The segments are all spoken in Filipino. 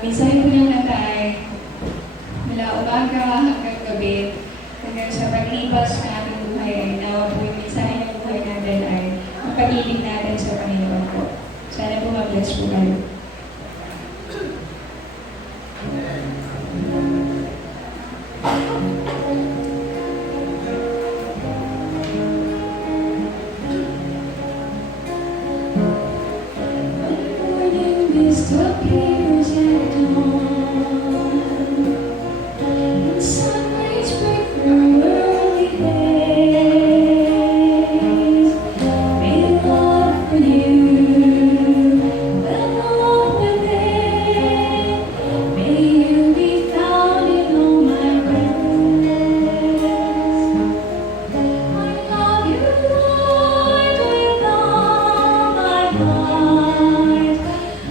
mensahe po niyang kanta ay mula umaga hanggang gabi, hanggang sa paglipas ng ating buhay ay nawa po yung mensahe ng buhay natin ay ang pag-ibig natin sa Panginoon po. Sana po mag-bless po kayo. Disappears at dawn, and sunlight break from early days. May love for you well up within. May you be found in all my ways. I love you, Lord, with all my heart.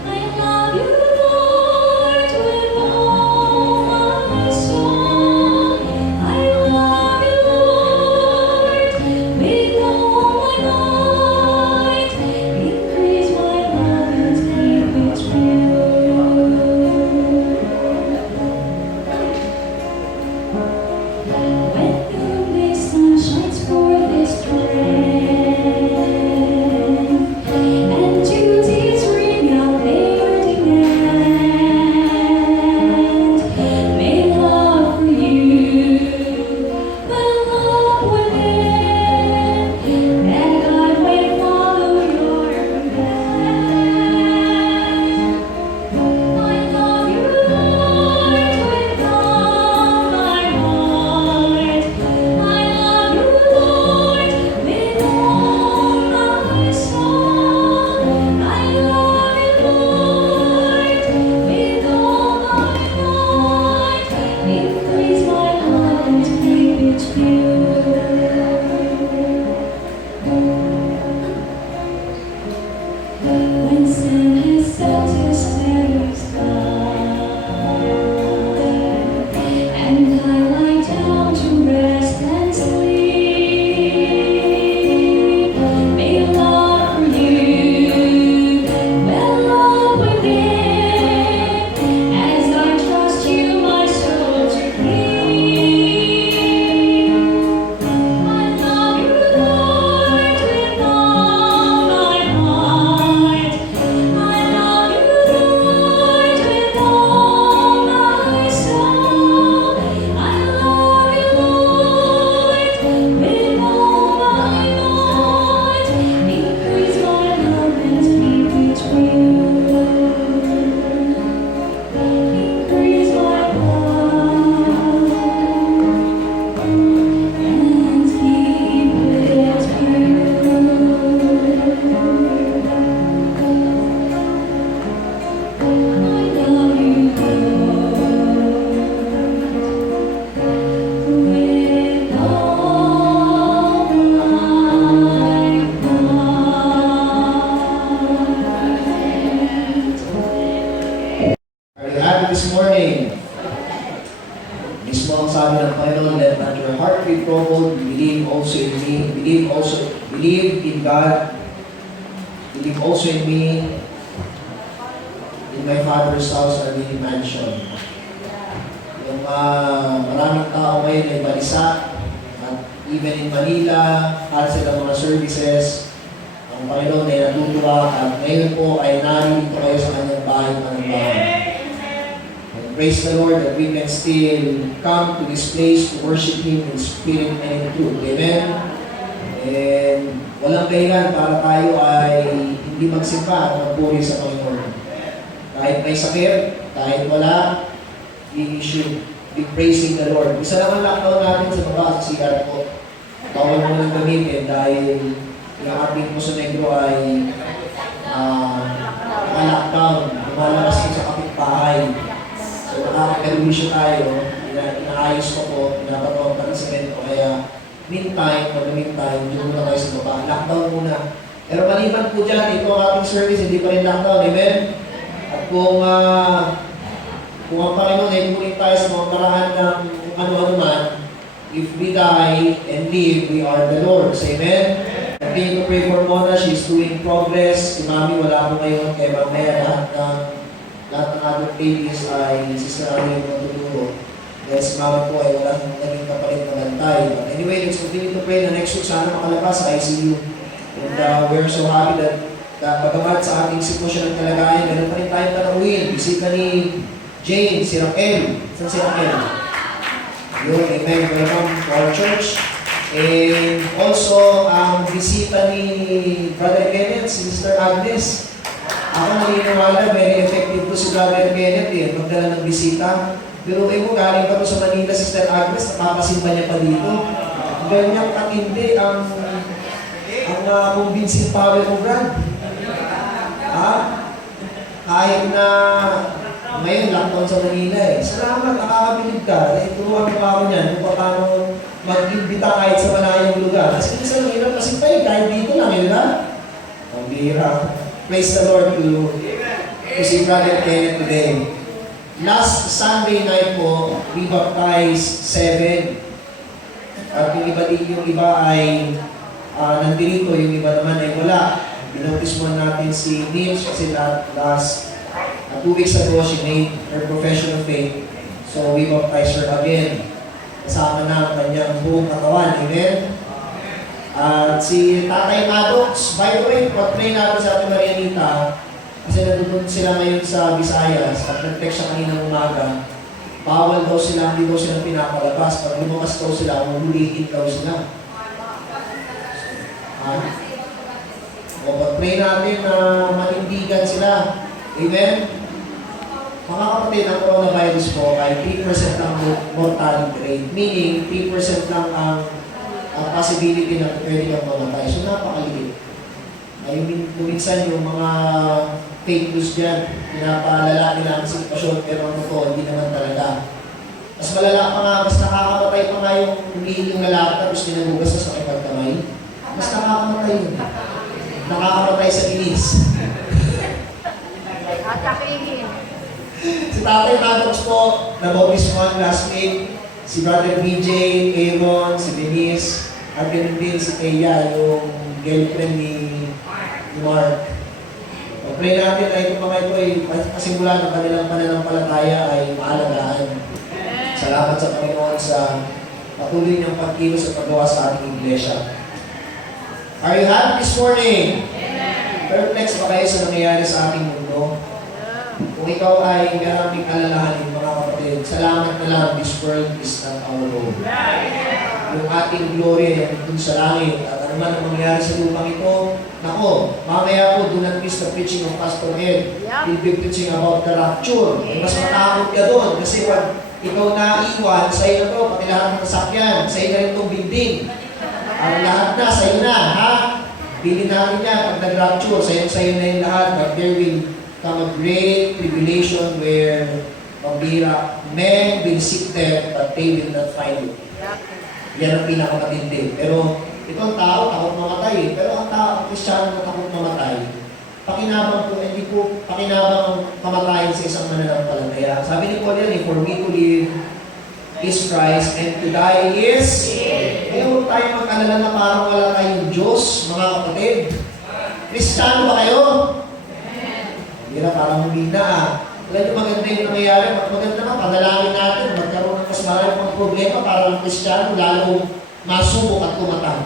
I love you, Lord, with all my soul. I love you, Lord, with all my might. Increase my love and keep it pure. When noonday sun shines forth His strength, and duties ring out their demand, may love for you well up within, that I may follow your command. I love you, Lord, with all my heart. I love you, Lord, with all my soul. I love you, Lord, with all my might. Increase my love and keep it pure. When sin has set his starry sky, and I lie down to rest and sleep, may love for you well up within, as I trust you my soul to keep. I love you, Lord, with all my heart. I love you, Lord, with all my soul. I love you, Lord, with all my might. Increase my love and keep it pure. Increase my love and keep it pure. I love you, Lord, with all my heart. Are you happy this morning? Mismo ang sabi ng Panginoon, let not your heart be troubled, believe also in me, believe in God, believe also in me. In my Father's house are many mansion. Yung maraming tao ngayon ay balisa, at even in Manila, cancel ang mga services. Ang Panginoon ay natutuwa at ngayon po ay narito kayo sa kanyang bahay panambahan. And praise the Lord that we can still come to this place to worship Him in spirit and in truth. Amen? And walang dahilan para tayo ay hindi magsimba at magpuri sa Panginoon. Kahit may sakit, kahit wala, we should be praising the Lord. Isa naman lockdown natin sa baba sa CR po. Bawal mo nang gamitin dahil yung ating Puso Negro ay naka-lockdown. Lumalabas din sa kapitbahay. So nakaka-perwisyo tayo. Inaayos ko po, pinapatawag kami sa event ko. Kaya meantime, hindi muna kayo sa baba. Lockdown muna. Pero maliban po dyan, ito ang ating service, hindi pa rin lockdown. Amen? At kung ang Panginoon ay punin tayo sa mga parahan ng ano-ano man, if we die and live, we are the Lord's. Amen? Continue to pray for Mona. She's doing progress. Si Mami wala po ngayon. Kaya mamaya lahat ng lahat ng other ladies ay Sister Arlene yung matuturo. Dahil si Mama po ay walang naging kapalit na bantay. But anyway, let's continue to pray na next week sana makalabas sa ICU. And we're so happy that pagamat sa ating sitwasyon ng kalagayan, meron pa rin tayong tanawin. Bisita ni Jane, si Raquel. Saan si Raquel? Yun, amen. Welcome to our church. And also, ang bisita ni Brother Kenneth, si Sister Agnes. Ako naniniwala, very effective po si Brother Kenneth magdala ng bisita. Pero mo, galing pa to sa Manila, Sister Agnes, nakapasimba niya pa dito. Ganyang katindi ang convincing power of God. Kahit na ngayon, lockdown sa Manila Salamat, nakakabilib ka. Turuan mo ako niyan kung paano mag-imbita kahit sa malayong lugar. Kasi minsan ang hirap kasi tayo, kahit dito lang, yun na. Ang bihira. Praise the Lord to si Brother Kenneth today. Last Sunday night po, we baptized 7. At yung iba ay nandito, yung iba naman ay wala. Binotis mo natin si Mitch kasi last 2 weeks ago, she made her profession of faith. So we baptized her again. Kasama na ang kanyang buong katawan. Amen? At si Tatay Maddox, by the way, pag-pray natin sa ating Marianita, kasi nandun sila ngayon sa Visayas, at nag-text siya kaninang umaga, bawal daw sila, hindi daw sila pinapalabas. Pag lumakas daw sila, huhulihin daw sila. O pag-pray natin na manindigan sila. Amen? Mga kapatid, ang coronavirus po ay 3% ang mortality rate. Meaning, 3% lang ang possibility na pwede kang mamatay. So, napakaliit. Ay, minsan yung mga fake news dyan, pinapalala nila ang sitwasyon, pero ang totoo, hindi naman talaga. Mas malala pa nga, mas nakakamatay pa nga yung umihin yung lalaki tapos tinagugas na sa kipagkamay. Mas nakakamatay yun. Nakakamatay sa inis. Si Tatay Maddox po, nabautis mo ang last week. Si Brother BJ, Aaron, si Denise, at ganun din si Teya, yung girlfriend ni Mark. Pray natin na itong mga ito ay pasimula ng kanilang pananampalataya ay maalagaan. Salamat sa Panginoon sa patuloy niyang pagkilos at paggawa sa ating iglesia. Are you happy this morning? Perplex ba kayo sa nangyayari sa ating mundo? Kung ikaw ay maraming alalahanin, mga kapatid, salamat na lang, this world is not our home. Yung ating glory ay dun sa langit. At ano man ang mangyayari sa lupang ito, nako, mamaya po, do not miss the preaching of Pastor Ed. He'll be preaching about the rapture. Mas matakot ka doon kasi pag ikaw naiwan, sa'yo na to, pati lahat ng sakyan, sa'yo na rin itong building. Ang lahat na, sa'yo na, ha? Bilhin natin yan, pag nag-rapture, sa'yo na yung lahat, but there will come a great tribulation where pambira, men will seek death, but they will not find it. Yan ang pinakamatindi. Pero itong tao, takot mamatay. Pero ang tao, ang Kristyano na takot mamatay, pakinabang po, hindi po pakinabang ang kamatayan sa isang mananampalataya. Sabi ni Paul yan, for me to live is Christ and to die is kaya huwag tayo mag-alala na parang wala tayong Diyos, mga kapatid. Kristyano ba kayo? Hindi na, parang hindi na Alam niyo maganda yung nangyayari, maganda na, panalangin natin, magkaroon ng mas maraming mga problema para ang Kristyano lalong masubok at tumatang.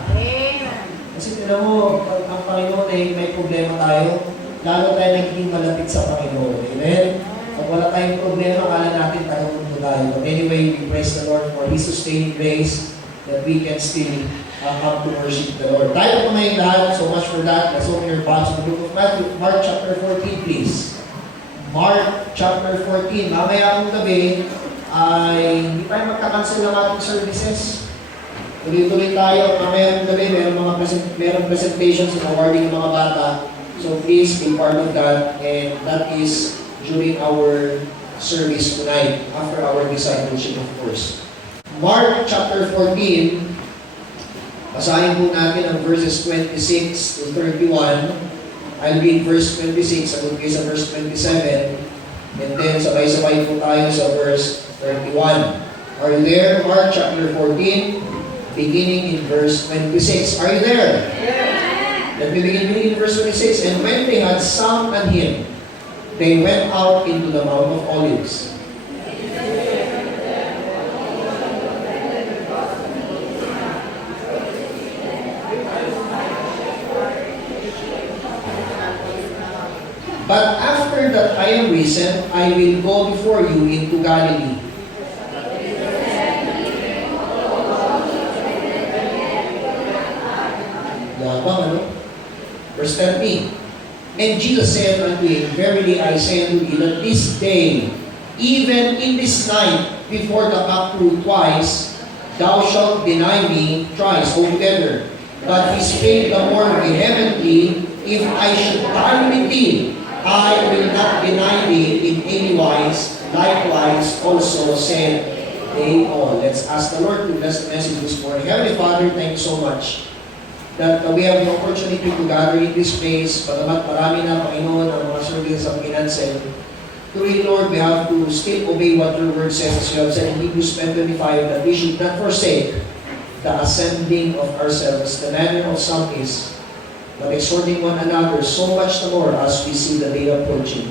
Kasi tinan mo, ang Panginoon ay may problema tayo, lalo tayo nagiging malapit sa Panginoon. Amen? Pag wala tayong problema, akala natin taga-mundo tayo. But anyway, we praise the Lord for His sustaining grace that we can still come to worship the Lord. Tayo po ngayon lahat, so much for that. Let's open your Bibles to the book of Matthew, Mark chapter 14, please. Mark chapter 14. Mamaya akong gabi ay hindi tayo magkakancel ng ating services. Tuloy-tuloy tayo. Mamaya akong gabi, mayroong presentations and awarding ng mga bata. So please be part of that. And that is during our service tonight, after our discipleship, of course. Mark chapter 14. Basahin po natin ang verses 26 to 31. I'll read verse 26, sagot kayo sa verse 27, and then sabay-sabay po tayo sa verse 31. Are you there? Mark chapter 14, beginning in verse 26. Are you there? Yeah. Let me begin reading verse 26. And when they had sung an hymn, they went out into the Mount of Olives. But after that I am risen, I will go before you into Galilee. Yabang, ano? Verse 13. And Jesus said unto him, Verily I say unto thee, that this day, even in this night, before the cock crew twice, thou shalt deny me thrice altogether. But he spake the more vehemently, If I should die with thee, I will not deny thee in any wise. Likewise also said they all. Let's ask the Lord to bless the message this morning. Heavenly Father, thank you so much that we have the opportunity to gather in this place. Pagamat marami na, Panginoon, ang mga services ang kinansel. Truly, Lord, we have to still obey what your word says, as you have said in Hebrews 10:25, that we should not forsake the assembling of ourselves. The manner of some is, but exhorting one another, so much the more as we see the day approaching.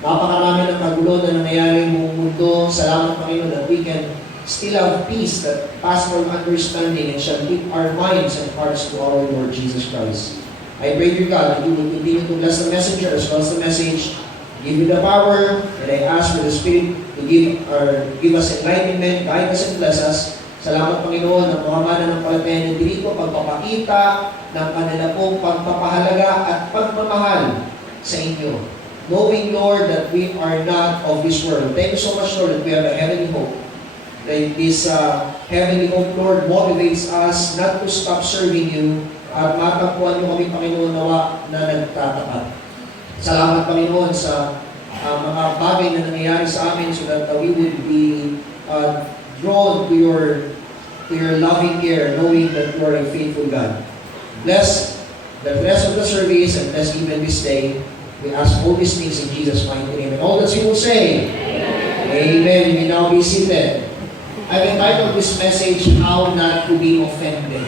Napakarami ng kagulo na nangyayari ng buong mundo. Salamat, Panginoon, that we can still have peace that passes all understanding and shall keep our minds and hearts to our Lord Jesus Christ. I pray, dear God, that you will continue to bless the messenger as well as the message. Give you the power, and I ask for the Spirit to give us enlightenment, guide us and bless us. Salamat, Panginoon, ng mga mananampalataya ng dito, pagpapakita ng kanila pong pagpapahalaga at pagmamahal sa inyo. Knowing, Lord, that we are not of this world. Thank you so much, Lord, that we have a heavenly hope. That this heavenly hope, Lord, motivates us not to stop serving you at matagpuan niyo kami, Panginoon, nawa na nagtatapat. Salamat, Panginoon, sa mga bagay na nangyayari sa amin so that we would be drawn to your loving care, knowing that you are a faithful God. Bless the rest of the service and bless even this day. We ask all these things in Jesus' mighty name. And all that you will say, Amen. You may now be seated. I've entitled this message, How Not to Be Offended.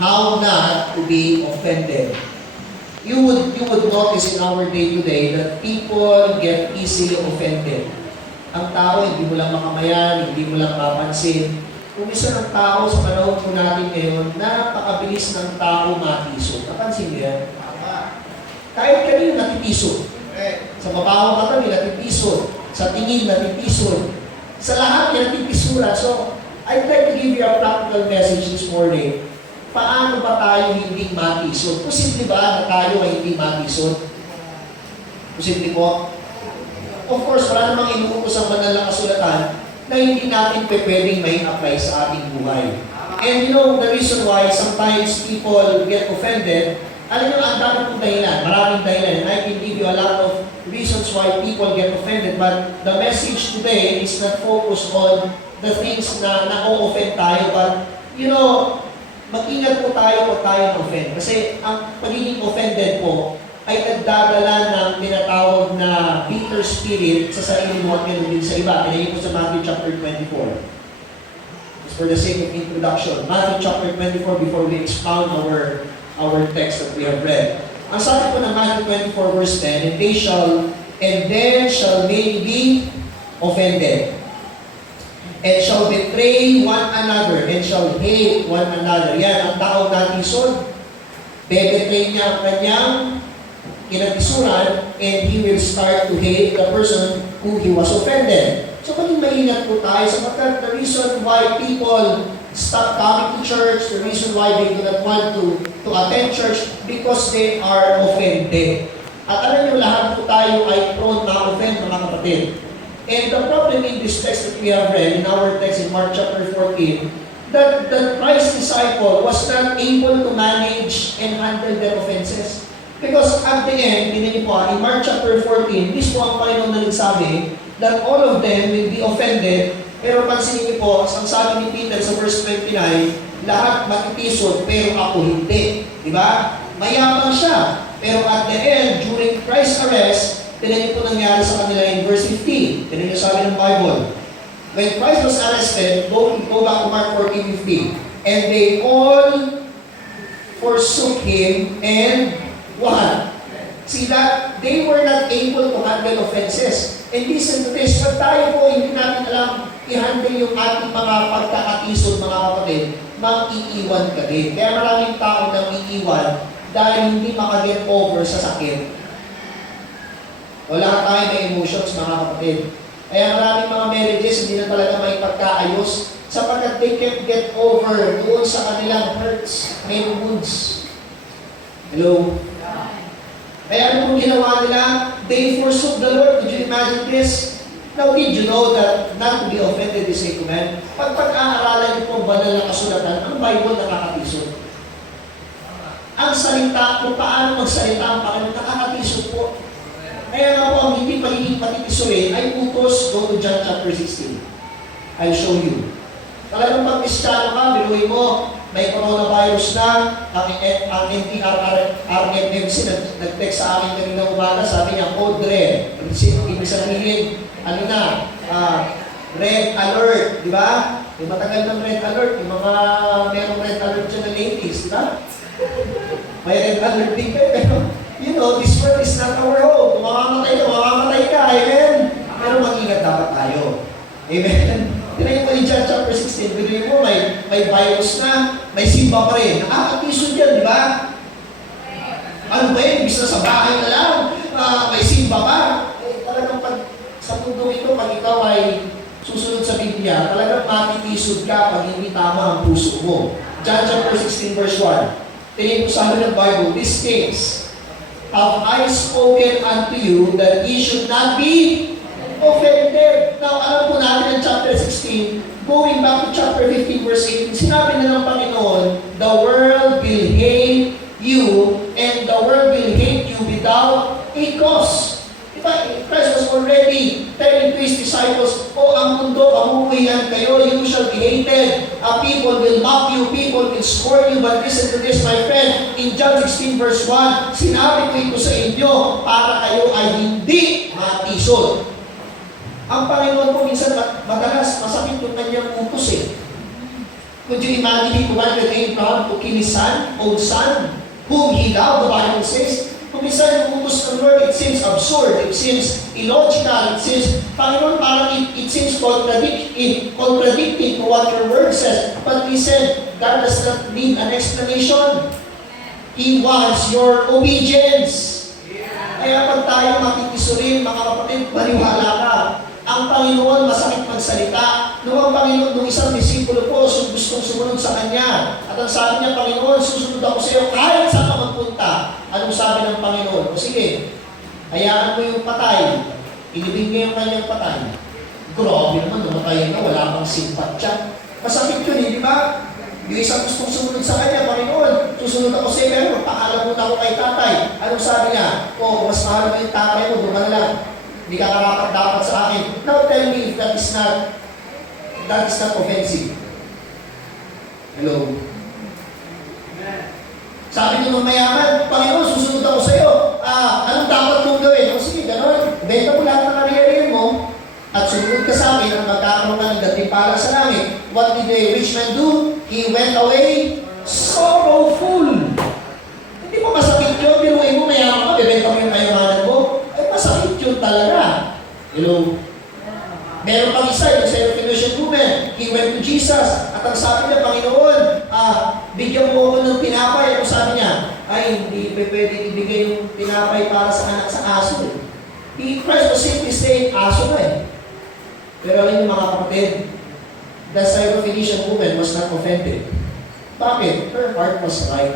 How not to be offended. You would notice in our day today that people get easily offended. Ang tao, hindi mo lang makamayan, hindi mo lang mapansin. Kung isa ng tao sa panahon po natin ngayon, napakabilis ng tao matiso. Napansin niyo yan? Kahit kanino natitiso. Sa babaho ka kami, natitiso. Sa tingin, natitiso. Sa lahat, natitisura. So, I'd like to give you a practical message this morning. Paano ba tayo hindi matisod? Posible ba na tayo ay hindi matisod? Posible po? Of course, wala namang inuutos ang banal na kasulatan na hindi natin pwedeng may apply sa ating buhay. And you know, the reason why sometimes people get offended, alam nyo, ang dami pong dahilan, maraming dahilan, and I can give you a lot of reasons why people get offended, but the message today is not focused on the things na na-offend tayo, but you know, mag-ingat po tayo kung tayo na-offend. Kasi ang pagiging offended po ay nagdadala ng tinatawag na bitter spirit sa sarili mo at din sa iba. Kaya po sa Matthew chapter 24. Just for the sake of introduction, Matthew chapter 24, before we expound our text that we have read. Ang sabi po ng Matthew 24 verse 10, and then shall many be offended, and shall betray one another, and shall hate one another. Yan, ang tao natisod, bebetray niya ang kanyang kinatisuran, and he will start to hate the person who he was offended. So, maging maingat po tayo sapagkat the reason why people stop coming to church, the reason why they do not want to attend church, because they are offended. At alam niyo, lahat po tayo ay prone ma-offend, mga kapatid. And the problem in this text that we have read, in our text in Mark chapter 14, that Christ's disciple was not able to manage and handle their offenses. Because at the end, tingnan niyo po, in Mark chapter 14, mismo ang Panginoon na nagsabi that all of them will be offended. Pero pansinin niyo po, ang sabi ni Peter sa verse 29, lahat matitisod, pero ako hindi. Di ba? Mayabang siya. Pero at the end, during Christ's arrest, tingnan niyo po nangyari sa kanila in verse 15. Tingnan niyo sabi ng Bible. When Christ was arrested, go back to Mark 14:15. And they all forsook him and what? See that? They were not able to handle offenses. And listen to this, pag tayo po hindi natin alam i-handle yung ating mga pagkakatisod, mga kapatid, mag-iiwan ka din. Kaya maraming tao nang iiwan dahil hindi makaget over sa sakit. Wala tayo na emotions, mga kapatid. Kaya maraming mga marriages hindi na talaga may pagkaayos sapagkat they can't get over doon sa kanilang hurts, main wounds. Hello? Kaya ano kung ginawa nila? They forsook the Lord. Did you imagine this? Now, did you know that not to be offended is a command? Pag-aaralan niyo po ang banal na kasulatan, ang Bible nakakatisod. Ang salita, kung paano magsalita ang Panginoon, nakakatisod po. Kaya nga po, ang hindi pagiging patitisuin ay utos. Go to John chapter 16. I'll show you. Talagang pag-Kristiyano ka, biruin mo, may coronavirus na, ang RMC nag-text sa akin kanina umaga, sabi niya, code red. Ibig sabihin, ano na, red alert, di ba? Yung matagal ng red alert, yung mga merong red alert dyan na ladies, di ba? May red alert din kayo, pero you know, this world is not our home. Kung mamamatay ka, amen? Pero mag-ingat dapat tayo. Amen? Tinayin mo ni John chapter 16, binuhin mo, may virus na, may simba pa rin. Nakakatisod yan, di ba? Ano ba yun? Bisa sa bahay na lang, may simba pa. Eh, talagang sa mundo ito, pag ikaw ay susunod sa Biblia, talagang matitisod ka pag hindi tama ang puso mo. John chapter 16, verse 1. Tinayin mo sa amin ng Bible, these things have I spoken unto you that ye should not be offended. Now, alam po natin ang chapter 16, going back to chapter 15, verse 18, sinabi na ng Panginoon, the world will hate you, and the world will hate you without a cause. Diba? Christ was already telling to His disciples, ang mundo, pamuhuyan kayo, you shall be hated. People will mock you, people will scorn you, but listen to this, my friend. In John 16, verse 1, sinabi ko ito sa inyo, para kayo ay hindi matisod. Ang Panginoon po minsan madalas masakit yung kanyang utos eh. Could you imagine it when Abraham to kill his own son, whom he loved, the Bible says? Kung minsan yung utos ng Lord, it seems absurd, it seems illogical, it seems, Panginoon, parang it seems contradicting to what your word says. But listen, God does not need an explanation. He wants your obedience. Kaya pag tayo makikisurin, mga kapatid, maniwala ka. Ang Panginoon masakit magsalita. Nung ang Panginoon, nung isang disipulo po, gustong sumunod sa Kanya. At ang sabi niya, Panginoon, susunod ako sa iyo kahit saan ka magpunta. Anong sabi ng Panginoon? O sige, hayaan mo yung patay. Inibig niya yung kanyang patay. Grabe naman, namatay na, wala pang simpatya. Masakit yun, di ba? Yung isang gustong sumunod sa Kanya, Panginoon, susunod ako sa iyo, pero magpaalam muna ako kay tatay. Anong sabi niya? Mas mahal mo yung tatay mo, duman lang. Hindi ka karapat dapat sa akin. Now tell me if that is not offensive. Hello? Sabi ng mayaman, Panginoon, susunod ako sa iyo. Anong dapat mong gawin? O sige, gano'n. Benta mo lahat ng ari-arian mo at sumunod ka sa akin at magkakaroon ka ng gantimpala sa langit. What did the rich man do? He went away sorrowful. Hindi mo masakit yun. Biruin mo, mayaman ka, bebenta mo yung kayamanan mo. Masakit yun talaga. Hello? Meron pang isa, yung Syrophoenician woman. He went to Jesus. At ang sabi niya, Panginoon, bigyan mo ako ng tinapay. Ano sabi niya? Ay, hindi pwede ibigay yung tinapay para sa anak sa aso. Christ was simply saying, aso na eh. Pero alam niyo mga kapatid, the Syrophoenician woman was not offended. Bakit? Her heart was right.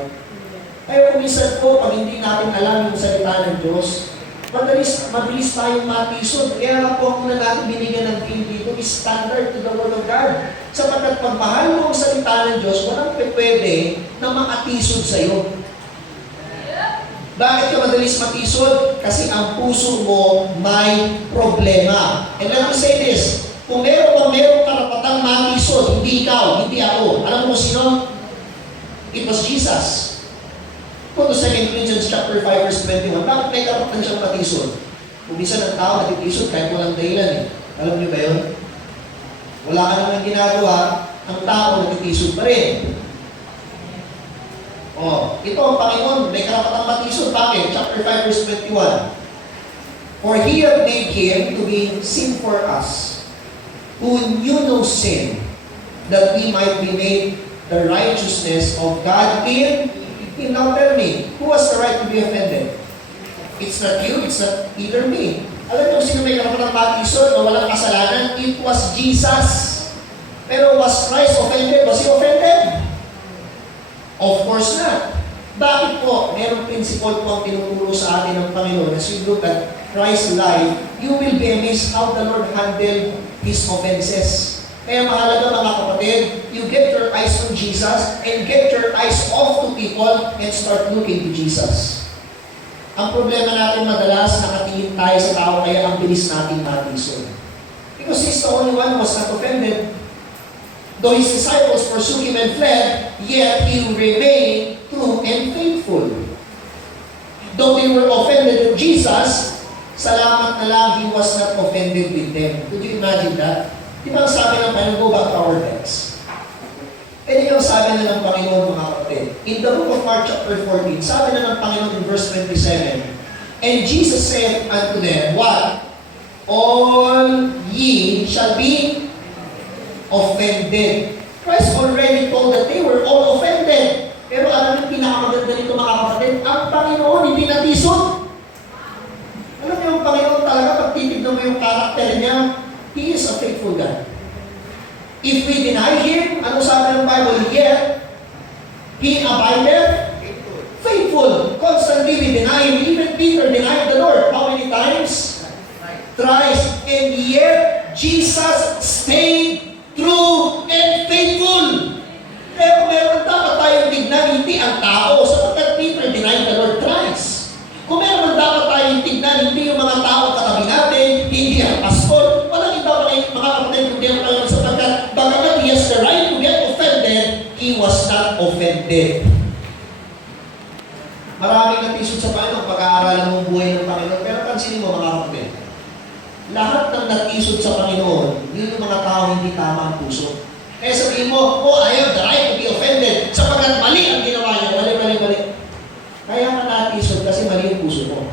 Kaya kumisan po, pag hindi natin alam yung salita ng Diyos, mabilis tayong matisod. Kaya nga po ang una natin binigyan ng king dito is standard to the Word of God. Sapagkat pag mahal mo ang salita ng Diyos, walang pwede na makatisod sa iyo. Bakit ka madalis matisod? Kasi ang puso mo may problema. And let me say this, kung merong karapatang matisod, hindi ikaw, hindi ako. Alam mo sino? It was Jesus. Kung to 2 Corinthians chapter 5 verse 21, bakit may karapatan siyang matisod? Kung minsan ang tao natitisod kahit walang dahilan eh. Alam niyo ba yun? Wala ka naman ginagawa, ang tao natitisod pa rin. O Ito ang Panginoon, may karapatang matisod. Bakit? Chapter 5, verse 21. For He hath made Him to be sin for us, who knew no sin, that we might be made the righteousness of God in. Now tell me, who has the right to be offended? It's not you, it's not either me. Alam niyo sino may karapatang matisod na walang kasalanan? It was Jesus. Pero was Christ offended? Was He offended? Of course not. Bakit po? Merong principle po ang tinuturo sa atin ng Panginoon. As you look at Christ's life, you will be amazed how the Lord handled His offenses. Kaya mahalaga mga kapatid, you get your eyes on Jesus and get your eyes off to people and start looking to Jesus. Ang problema natin madalas, nakatingin tayo sa tao kaya ang bilis natin matisod. Because He's the only one who was not offended. Though His disciples forsook Him and fled, yet He remained true and faithful. Though they were offended with Jesus, salamat na lang He was not offended with them. Could you imagine that? Di ba ang sabi ng Panginoon, go back to our text. Di ba ang sabi na ng Panginoon, mga kapatid? In the book of Mark chapter 14, sabi na ng Panginoon in verse 27, and Jesus said unto them, what? All ye shall be offended. Christ already told that they were all offended. Pero alam niyo, pinakamaganda nito mga kapatid, ang Panginoon hindi natisod. Alam niyo, ang Panginoon talaga, pag titignan mo yung karakter niya, He is a faithful God. If we deny Him, ano sabi ng Bible? Yet, He abideth faithful. Constantly we deny Him. Even Peter denied the Lord. How many times? Thrice. And yet, Jesus stayed true and faithful. Pero meron dapat tayong tignan, hindi ang tao. Sapagkat Peter denied the Lord thrice. Kung meron dapat tayong tignan, hindi yung mga tao katabi natin, hindi ang pastor. Walang iba mga kapatid, kundi ang Panginoon sapagkat bagamat He has the right to get offended, He was not offended. Maraming natisod sa Panginoon, pag-aaralan mo buhay ng Panginoon. Pero pansinin mo mga kapatid, lahat ng natisod sa Panginoon, yun yung mga tao hindi tama ang puso. Kaya sabihin mo, I have the right to be offended sapagkat mali ang ginawa niya. Mali. Kaya ka natisod kasi mali yung puso mo.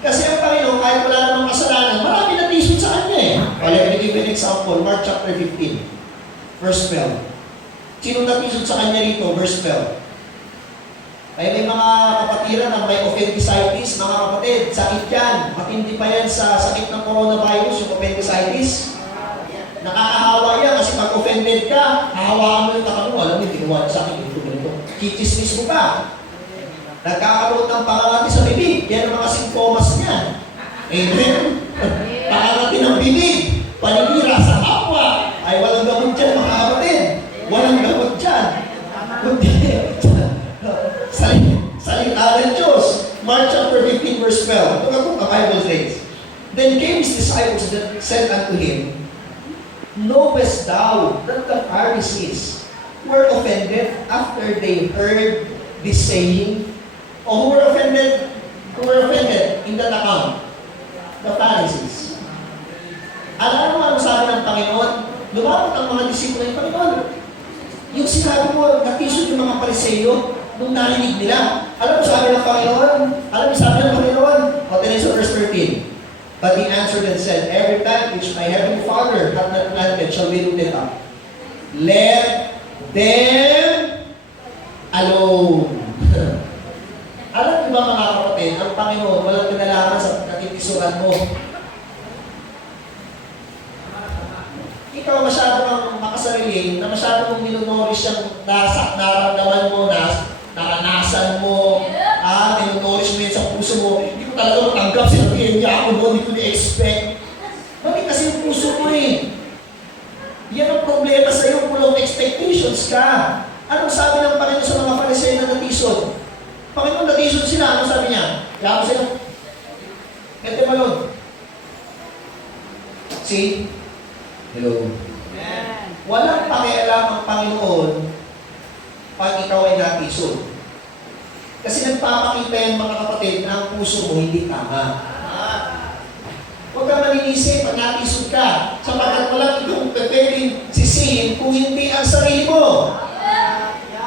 Kasi ang Panginoon, kahit wala namang kasalanan, marami natisod sa Kanya eh. Let me give you an example. Mark chapter 15, verse 12. Sino natisod sa Kanya rito? Verse 12. Kaya may mga kapatiran na may appendicitis, mga kapatid, sakit yan. Matindi pa yan sa sakit ng coronavirus, yung appendicitis. Nakakahawa yan kasi pag offended ka, hahawaan mo yung taka mo. Alam mo, ginawa sa akin, ganito. Kichismis mo ka. Nagkakaroon ng pangangati sa bibig. Yan ang mga simptomas niyan. Amen? Pangangati ng bibig. Paninira sa kapwa. Ay, walang gamot dyan, mga kapatid. Walang gamot dyan. Kundi, salita ng Diyos. Mark chapter 15, verse 12. Look at what the Bible says. Then came His disciples that said unto Him, knowest thou that the Pharisees were offended after they heard this saying? O who were offended? Who were offended in that account? The Pharisees. Alam mo ano sabi ng Panginoon? Lumapit ang mga disipulo ng Panginoon. Yung sinabi mo, natisod yung mga Pariseyo nung narinig nila. Alam mo sabi ng Panginoon? Alam mo sabi ng Panginoon? Continues sa verse 13. But He answered and said, every time which my heavenly Father hath not planted shall be rooted up. Let them alone. Alam niyo ba mga kapatid, ang Panginoon walang kinalaman sa katitisuran mo. Ikaw masyado kang makasarili, na masyado mong minunorish yung naramdaman mo, naranasan mo, minunorish mo yun sa puso mo. Hindi ko talaga matanggap, sinabihin niya ako doon, hindi ko ni-expect. Mali kasi yung puso mo eh. Yan ang problema sa iyo, full of expectations ka. Anong sabi ng Panginoon sa mga Pharisee na natisod? Panginoon, natisod sila. Ano sabi niya? Kaya ko sila. Edmil. See? Hello. Amen. Walang pakialam ang Panginoon pag ikaw ay natisod. Kasi nagpapakita yung mga kapatid na ang puso mo hindi tama. Huwag ka maninisip pag natisod ka. Sapagkat walang ikaw pwedeng sisihin kung hindi ang sarili mo.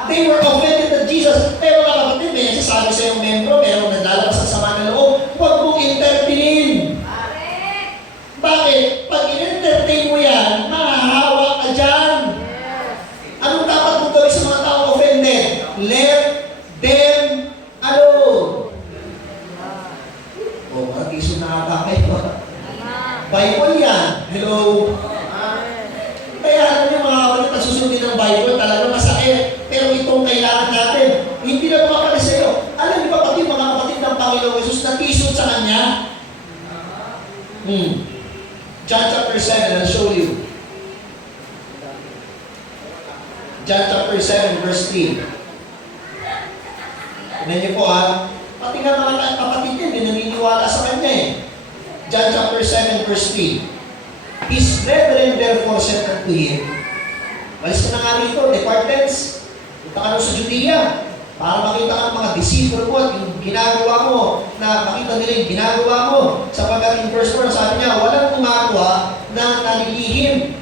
They were offended Jesus. Eh mga kapatid, may nagsasabi sa iyong membro, merong naglalabas sa sama ng loob, huwag mong entertainin. Bakit? Pag in-entertain mo yan, mahahawa ka dyan. Anong dapat mong gawin sa mga taong offended? Let them alone. O, matiso na ata kayo. Bible yan. Hello? Kaya alam niyo mga kapatid, nagsusundin ng Bible, talaga masakit. Pero itong kailangan natin. Hindi na makakali sa iyo. Alam niyo ba pati mga kapatid ng Panginoong Jesus na tisod sa Kanya? John chapter 7, I'll show you. John chapter 7, verse 3. Tignan niyo po ha. Pati nga mga kapatid niya, hindi naniniwala sa Kanya eh. John chapter 7, verse 3. His brethren therefore said unto him, walis ka na nga rito, depart thence. Punta ka sa Judea para makita ka ng mga disipulo mo at yung ginagawa mo, na makita nila yung ginagawa mo. Sapagkat in verse 4, sabi niya, walang gumagawa na nalilihim.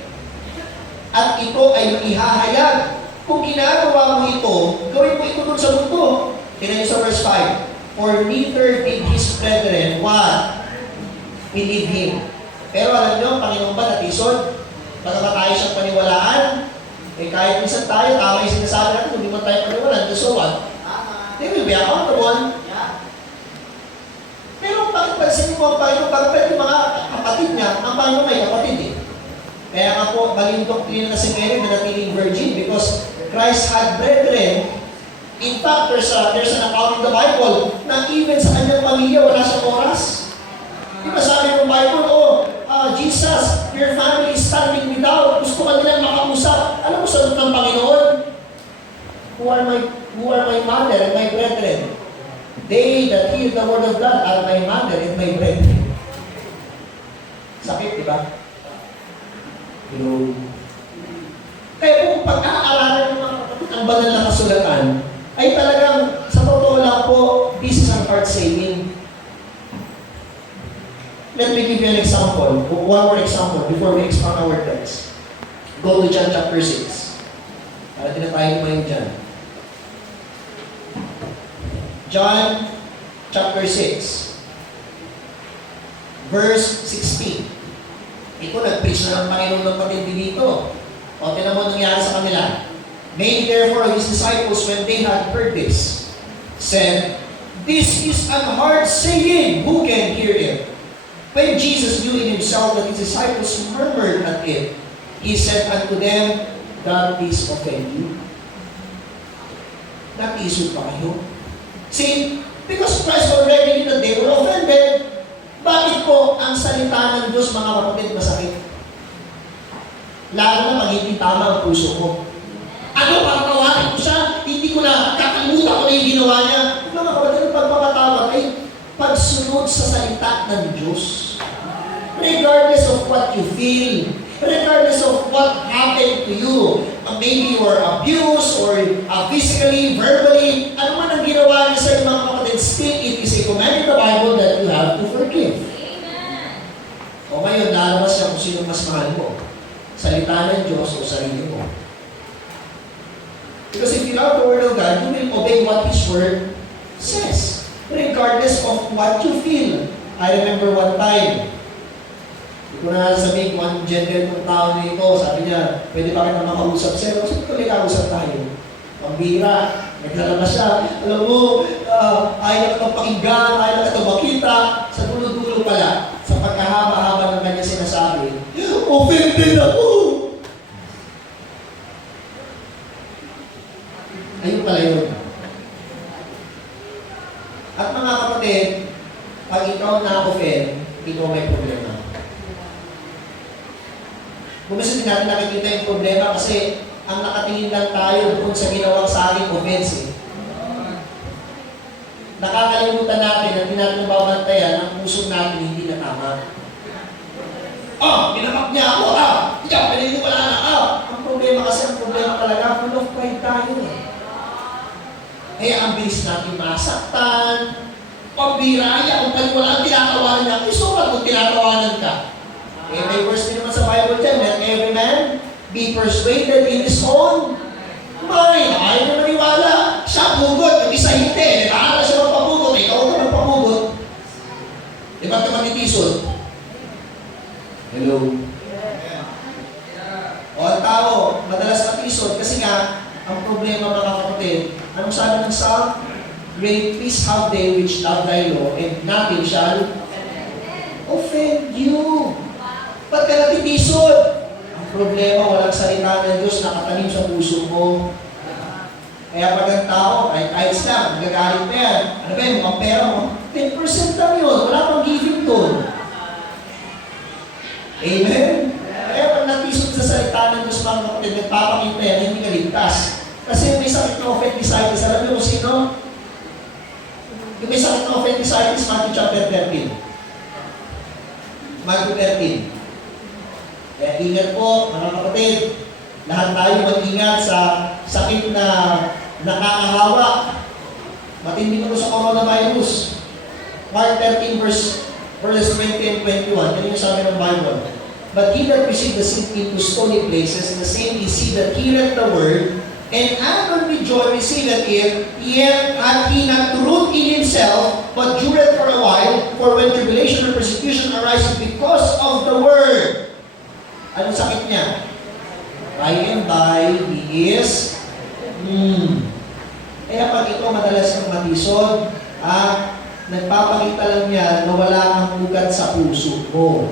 At ito ay ihahayag. Kung ginagawa mo ito, gawin mo ito dun sa mundo. Tingnan niyo sa verse 5. For neither did his brethren what? Believe him. Pero alam niyo, Panginoon ba natisod? Pagka tayo siyang paniwalaan, eh kahit minsan tayo, tama yung sinasabi natin, hindi mo tayo paniwalaan, so what? They will be accountable. Pero bakit pansin mo ang Panginoon? Bakit yung mga kapatid niya, ang Panginoon may kapatid eh. Kaya nga po, maling doktrina na si Mary na natiling virgin because Christ had brethren. In fact, there's an account in the Bible na even sa kanyang pamilya, wala siyang oras. Di ba sabi ng Bible, Jesus, your family is standing without. Gusto ka nilang makausap. Alam mo sagot ng Panginoon? Who are my mother and my brethren? They that hear the word of God are my mother and my brethren. Sakit, di ba? Hello. Kaya kung pag-aaralan ng mga kapatid ang banal na kasulatan, ay talagang, sa totoo lang po, this is an hard saying. Let me give you an example, one more example before we expand our text. Go to John chapter 6. Para din na tayo kumain dyan. John chapter 6, verse 16. Ito, nag-preach na ng Panginoon ng patindi dito. O, tinan mo nangyari sa kanila. Many therefore his disciples, when they had heard this, said, this is an hard saying, who can hear it? When Jesus knew in himself that his disciples murmured at it, he said unto them, does this offend you? Natisod pa kayo? See, because Christ already knew that they were offended, bakit po ang salita ng Diyos, mga kapatid, masakit? Lalo na pag hindi tama ang puso ko. Ano, pagkawarin ko siya, hindi ko na kakalimutan ko na yung ginawa niya. Mga kapatid, ang pagpapatawag ay pagsunod sa salita ng Diyos. Regardless of what you feel, regardless of what happened to you, maybe you were abused or physically, verbally, ano man ang ginawa niya sa iyo, mga kapatid, still it is a command in the Bible that you have to forgive. Amen. O ngayon, lalabas siya kung sino mas mahal mo. Salita ng Diyos o sarili mo. Because if you love the Word of God, you will obey what His Word says. Regardless of what you feel. I remember one time, hindi ko na sabihin kung anong gender ng tao nito, sabi niya, pwede ba kita makausap sir? Kasi ito may kausap tayo. Pambira, naglalabas siya. Alam mo, ayaw na itong pakinggan, ayaw na itong makita. Sa dulo-dulo pala, sa pagkahaba-haba ng kanya sinasabi, offended ako! Ayun pala yun. At mga kapatid, pag ikaw na-offend, ikaw may problema. Kung gusto din natin nakikita yung problema kasi ang nakatingin lang tayo doon sa ginawang sa ating offense. Nakakalimutan natin at hindi natin babantayan ang puso natin hindi na tama. Binamak niya ako, pininiwala na, Ang problema kasi, ang problema talaga, full of pride tayo ang bilis natin masaktan, pambiraya, kung paniwalaan, tinatawanan niya, isukat kung tinatawanan ka. May verse din naman sa Bible dyan, let every man be persuaded in his own mind. Ayaw na maniwala. Siya, Hello? O ang tao, madalas matisod kasi nga, ang problema mga kapatid, anong sabi ng Psalm? Great peace have they which love thy law, and nothing shall offend you. Ba't ka natitisod? Ang problema, walang salita ng Diyos nakatanim sa puso mo. Kaya pag ang tao, kahit lang, nagagalit pa yan. Ano ba yun, mga pera mo? 10% lang yun, wala pang giving doon. Amen? Kaya pag natisod sa salita ng Diyos, mga kapatid, nagpapakita yan, hindi ka ligtas. Kasi may sakit na offensitis, alam niyo kung sino? Yung may sakit na offensitis, Matthew chapter 13. Matthew 13. Kaya ingat po, mga kapatid, lahat tayo mag-ingat sa sakit na nakakahawa. Matindi ko sa coronavirus. Mark 13 verse 20 and 21. Yan yung sabi ng Bible. But he that received the sick into stony places, the same is he that heareth the word, and after with joy receiveth it, yet hath he not root in himself, but dureth for a while. For when tribulation or persecution arises because of the word. Anong sakit niya? By and by, he is Kaya pag ito madalas kang matisod, nagpapakita lang yan na wala kang ugat sa puso mo.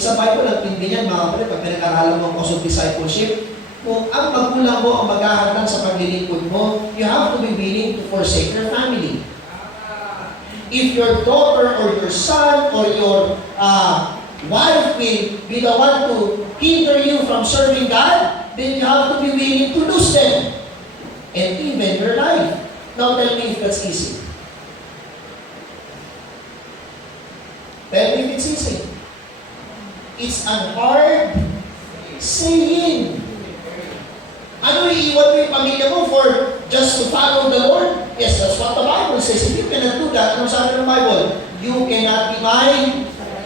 Sa Bible, ang tindi niyan, mga kapatid, pag pinag-aralan mo ang cause of discipleship, kung ang magulang mo ang maghahanggan sa paglilingkod mo, you have to be willing to forsake your family. If your daughter or your son or your wife will be the one to hinder you from serving God, then you have to be willing to lose them. And even your life. Now tell me if that's easy. Tell me if it's easy. It's an hard saying. Ano iiwan mo yung pamilya mo for just to follow the Lord? Yes, that's what the Bible says. If you cannot do that, ano sabi ng Bible? You cannot be my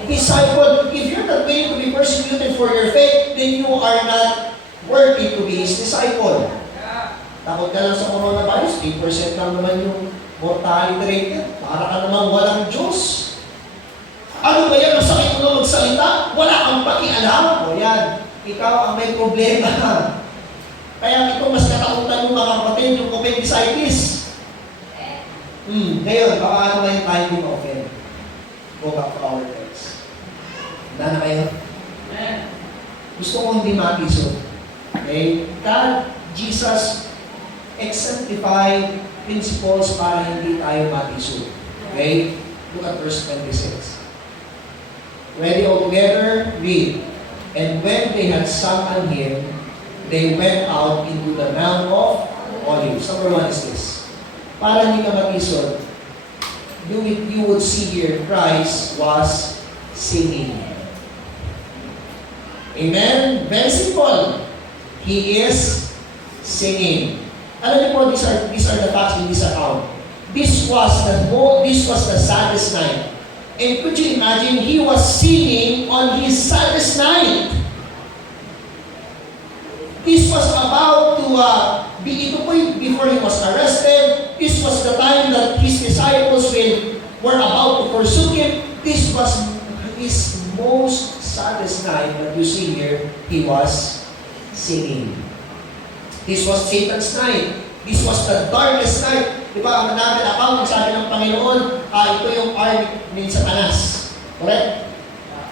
disciple. If you're not willing to be persecuted for your faith, then you are not worthy to be His disciple. Takot ka lang sa coronavirus, 8% lang naman yung mortality rate. Para ka naman walang Diyos. Ano ba yan? Ang sakit mo magsalita? Wala kang pakialam. O yan, ikaw ang may problema. Kaya ito mas katakutan mo mga kapatid, yung appendicitis. Ngayon, baka ano ba yung tayo din offend? Go back to our text. Handa na kayo? Gusto ko hindi matisod. Okay? God, Jesus, exemplified principles para hindi tayo matisod. Okay? Look at verse 26. Ready all together? Read. And when they had sung an hymn, they went out into the Mount of Olives. Number one is this. Para hindi ka matisod, you would see here Christ was singing. Amen? Very simple. He is singing. Alam niyo po, these are the facts in this account. This was the saddest night. And could you imagine, he was singing on his saddest night. This was about to ito po before he was arrested. This was the time that his disciples were about to pursue him. This was his most saddest night, but you see here, he was singing. This was Satan's night. This was the darkest night. Diba, ang namin account, sabi ng Panginoon, ito yung hour ni Satanas. Correct?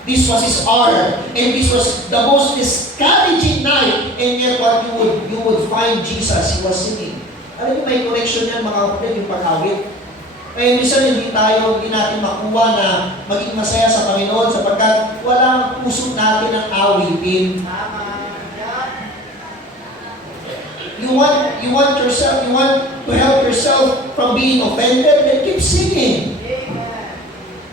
This was his hour. And this was the most discouraging night. And yet what you would find Jesus, he was singing. Alam niyo, may connection yan mga kapatid, yung pag-awit. Kaya minsan hindi natin makuha na maging masaya sa Panginoon sapagkat walang puso natin ang awitin. You want to help yourself from being offended, then keep singing.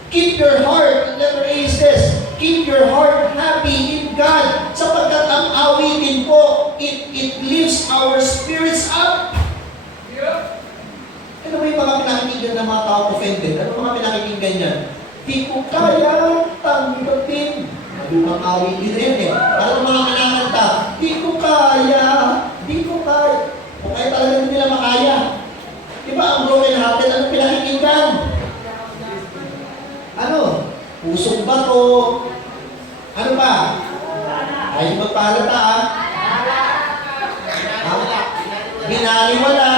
Keep your heart, letter A is this, keep your heart happy in God. Sapagkat ang awitin po, it lifts our spirits up. Ano ba yung mga pinakikinggan ng mga tao offended? Ano mga pinakikinggan yan? Di ko kaya tanggapin. Malumang awitin rin eh. Ano mga kinakanta? Di ko kaya. O kaya talaga hindi nila makaya. Di ba ang broken hearted, ano pinakikinggan? Ano? pusong bato, ano pa? Ayaw magpalata, binaliwala,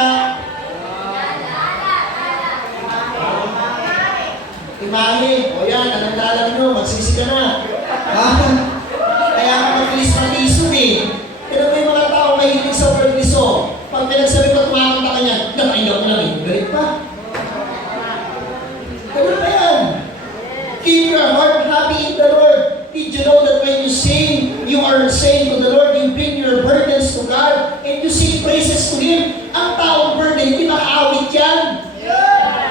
imali, o yan, anong dalag nyo, magsisi ka na. Kaya ka magkilis-malisod eh. Pero may mga tao mahilig sa perdiso. Pag pinagsabi ko, tumakanta ka niya, nakaindaw ko lang eh. Galit pa. Ganun pa yan. Keep your heart happy in the Lord. Did you know that when you sing, you are saying to the Lord, you bring your burdens to God, and you sing praises to Him? Ang taong burden, hindi makaawit yan.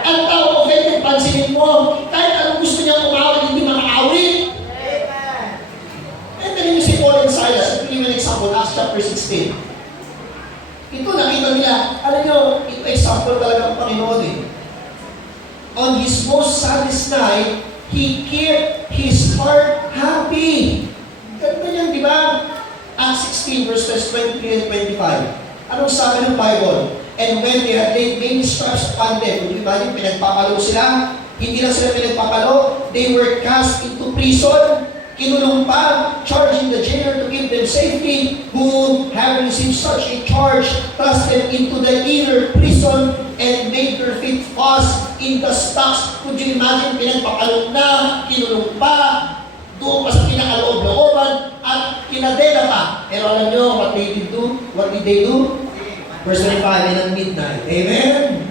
Ang taong offended, pansinin mo, kahit anong gusto niyang umawit, hindi makaawit. And then you see Paul and Silas, ito yung example, Acts chapter 16. Ito, nakita nila, alam nyo, ito example talaga ng Panginoon eh. On his most saddest night, he kept his heart happy. Ganito yan, di ba? Acts 16 verses 23 and 25. Anong sabi ng Bible? And when they had laid many stripes upon them, kung imagine, pinagpapalo sila, hindi lang sila pinagpapalo, they were cast into prison, kinulong pa, charging the jailer to keep them safely, who, having received such a charge, thrust them into the inner prison and made their feet fast in the stocks. Could you imagine, pinagpapalong na, kinulong pa, doon pa sa pinakaloob-looban, at kinadela pa. Pero alam nyo, what they did do? What did they do? Verse 25, and at midnight. Amen?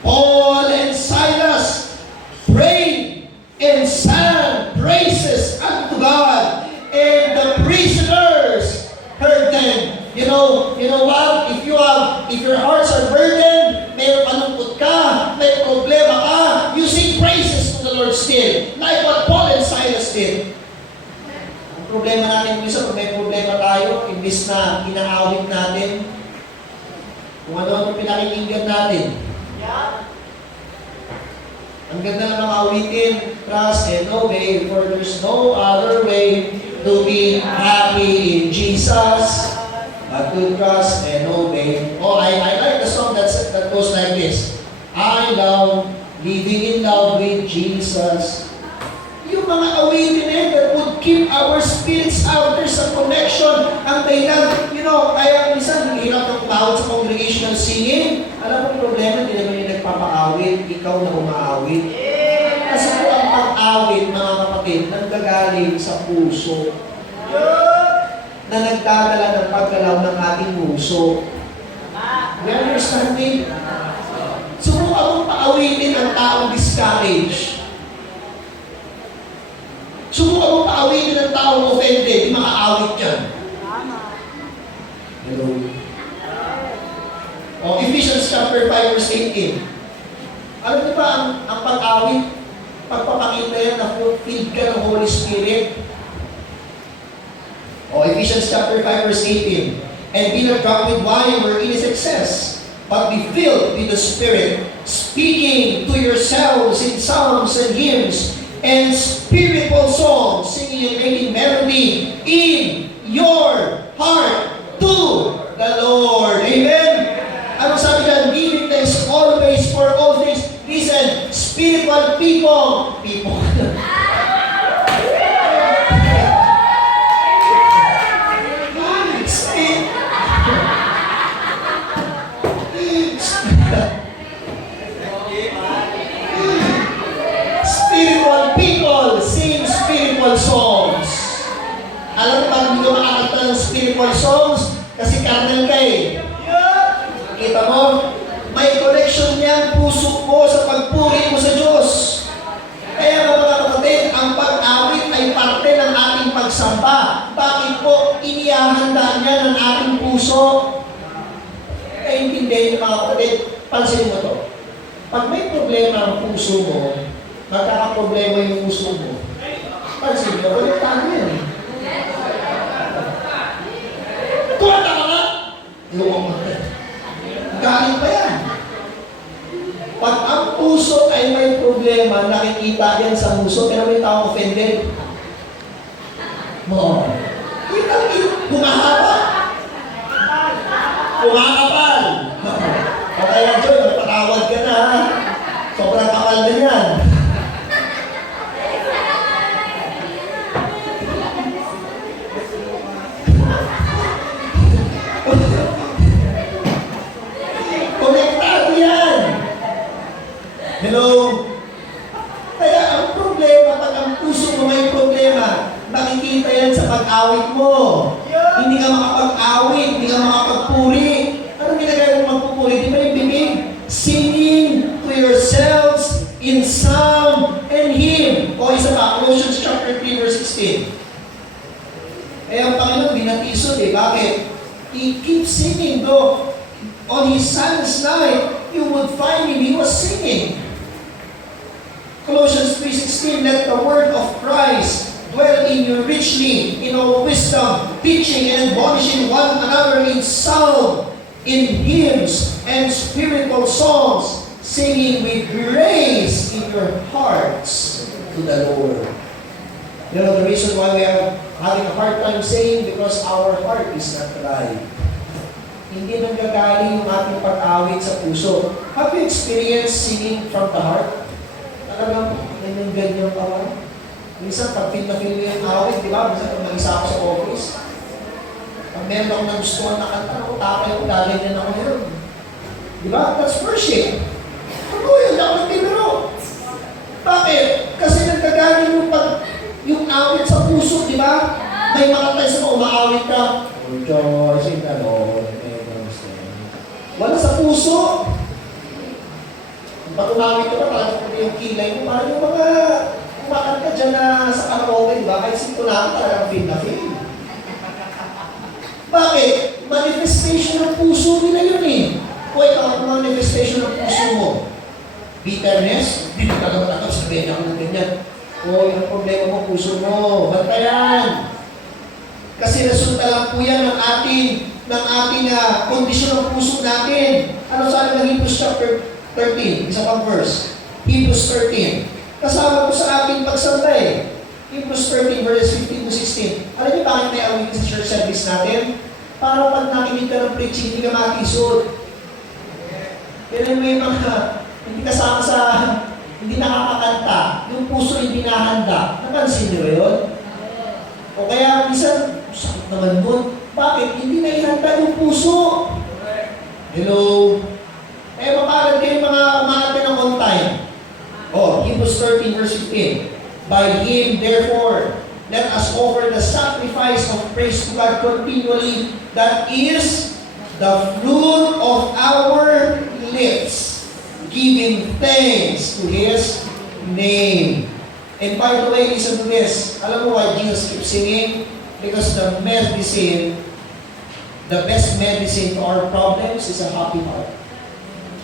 Paul and Silas prayed and sang praises unto God, and the prisoners heard them. You know what? If your hearts are burdened, may malungkot ka, may problema ka, you sing praises to the Lord still, like what Paul and Silas did. Ang problema natin minsan, kung may problema tayo, imbis na inaawit natin, kung ano pinakikinggan natin. Ang ganda ng mga awitin, trust and obey, for there's no other way to be happy in Jesus but to trust and obey. Oh, I like the song that goes like this. I love living in love with Jesus. Yung mga awitin that would keep our spirits out there sa connection, ang dahilan, kaya minsan, hirap ng tumawag sa congregational singing. Alam mo yung problema, hindi naman yung nagpapaawit, ikaw na umaawit. Kasi po ang pag-awit, mga kapatid, nanggagaling sa puso. Na nagdadala ng paggalaw ng ating puso. We understand me? Subukan mong paawitin ang taong discouraged. Subukan mong paawitin ang taong offended, di makaawit yan. Hello. Ephesians chapter 5 verse 18. Alam niyo ba ang pag-awit, pagpapakita yan na filled ka ng Holy Spirit? Ephesians chapter 5 verse 18. And be not drunk with wine wherein is excess, but be filled with the Spirit, speaking to yourselves in psalms and hymns and spiritual songs, singing and making melody in your heart to the Lord. Amen? Anong sabi dyan? Giving thanks always for all things. Listen, spiritual people. Spiritual people sing spiritual songs. Alam mo pag hindi makakita ng spiritual songs, kasi carnal ka eh. Kita mo, may connection niya ang puso mo sa pagpuri mo sa Diyos. Kaya mga kapatid, ang pag-awit ay parte ng ating pagsamba. Bakit po inihahanda niya ng ating puso? Kaya intindihin niyo mga kapatid, pansinin mo to. Pag may problema ang puso mo, magkakaproblema yung puso mo. Pansinin niyo, ulit tayo yan eh. Tuwata ka nga! Luwang mo. Galing pa yan. Pag ang puso ay may problema, nakikita yan sa puso, pero may tao offended. Humahaba. Kumakapal. O kaya, Joy, magpatawad ka na, ha? Sobrang kapal na yan. pag-awit mo. Hindi ka makapag-awit, hindi ka makapagpuri. Anong ginagaya mo magpupuri? Di ba yung bibig? Singing to yourselves in psalm and hymn. O isa pa, Colossians chapter 3 verse 16. Eh ang Panginoon binatisod eh. Bakit? He keeps singing though. On his son's night, you would find him, he was singing. Colossians 3:16, let the word of Christ dwell in you richly, in all wisdom, teaching and admonishing one another in psalm, in hymns, and spiritual songs, singing with grace in your hearts to the Lord. You know the reason why we are having a hard time saying? Because our heart is not right. Hindi nanggagaling yung ating pag-awit sa puso. Have you experienced singing from the heart? Talagang ganyan pa man. Minsan, pag feel na feel mo yung awit, di ba? Minsan, pag mag-isa ako sa office, pag meron akong nagustuhan na kanta, ako takay ko, gaganyan ako yun. Di ba? That's worship. Ano yun? Ako nagtibiro. Bakit? Kasi nanggagaling yung awit sa puso, di ba? May mga tayo sa umaawit ka. Oh, Diyos, yung gano'n. Wala sa puso. Pag umawit ka pa, talagang yung kilay mo, parang yung mga kumakanta dyan na sa karaoke, di ba? Kahit sintunahan, talagang feel na feel. Bakit? Manifestation ng puso nila yun eh. O ikaw, ang manifestation ng puso mo? Bitterness? Hindi ka tagaw sabihin ako ng ganyan. O, yung problema mo, puso mo. Bantayan. Kasi resulta lang po yan ng ating kondisyon ng puso natin. Ano sabi ng Hebrews chapter 13? Isa pang verse. Hebrews 13. Kasama po sa ating pagsamba eh. Hebrews 13 verse 15 to 16. Alam niyo bakit may awit sa church service natin? Para pag nakinig ka ng preaching, hindi ka makisod. Kailan mo yung mga hindi kasama sa hindi nakakakanta, yung puso hindi nahanda. Napansin niyo yun? O kaya minsan, sakit naman nun. Bakit? Hindi na ihanda yung puso. Hello? Eh, mapagod kayo mga umarte ng on time. Oh, Hebrews 13 verse 15. By Him, therefore, let us offer the sacrifice of praise to God continually. That is the fruit of our lips, giving thanks to His name. And by the way, listen to this. Alam mo why Jesus keeps singing? Because the best medicine to our problems is a happy heart.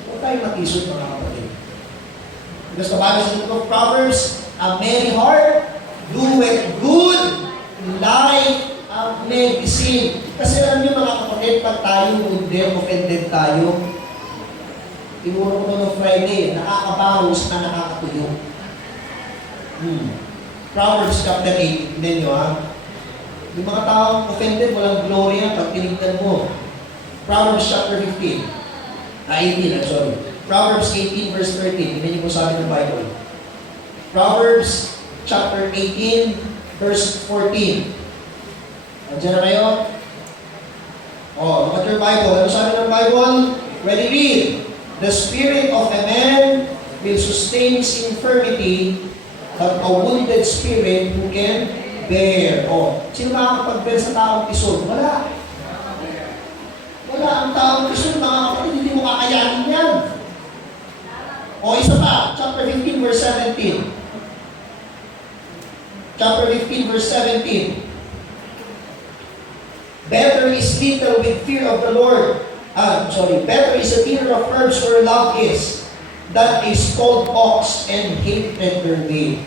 Huwag tayo matisod mga kapatid. Because the Bible says in the book of Proverbs, a merry heart doeth good like a medicine. Kasi alam niyo mga kapatid, pag tayo offended tayo, tinuro ko noong Friday, nakakabawas na nakakatuyo. Proverbs chapter 8, hindi nyo ha? Yung mga taong offended, walang glory yan pag tinignan mo. Proverbs chapter 18, sorry. Proverbs 18 verse 13, hindi nyo po sabi ng Bible. Proverbs chapter 18 verse 14. Nandiyan na kayo? Look at your Bible. Ano sabi ng Bible? Ready, read. The spirit of a man will sustain his infirmity, but a wounded spirit who can bear. Sino makakapag-bear sa taong tisod? Wala. Wala ang taong tisod, mga kapatid, hindi mo kakayanin yan. Isa pa, chapter 15 verse 17. Chapter 15 verse 17. Better is little with fear of the Lord. Better is a dinner of herbs where love is, than a stalled ox and hatred their way.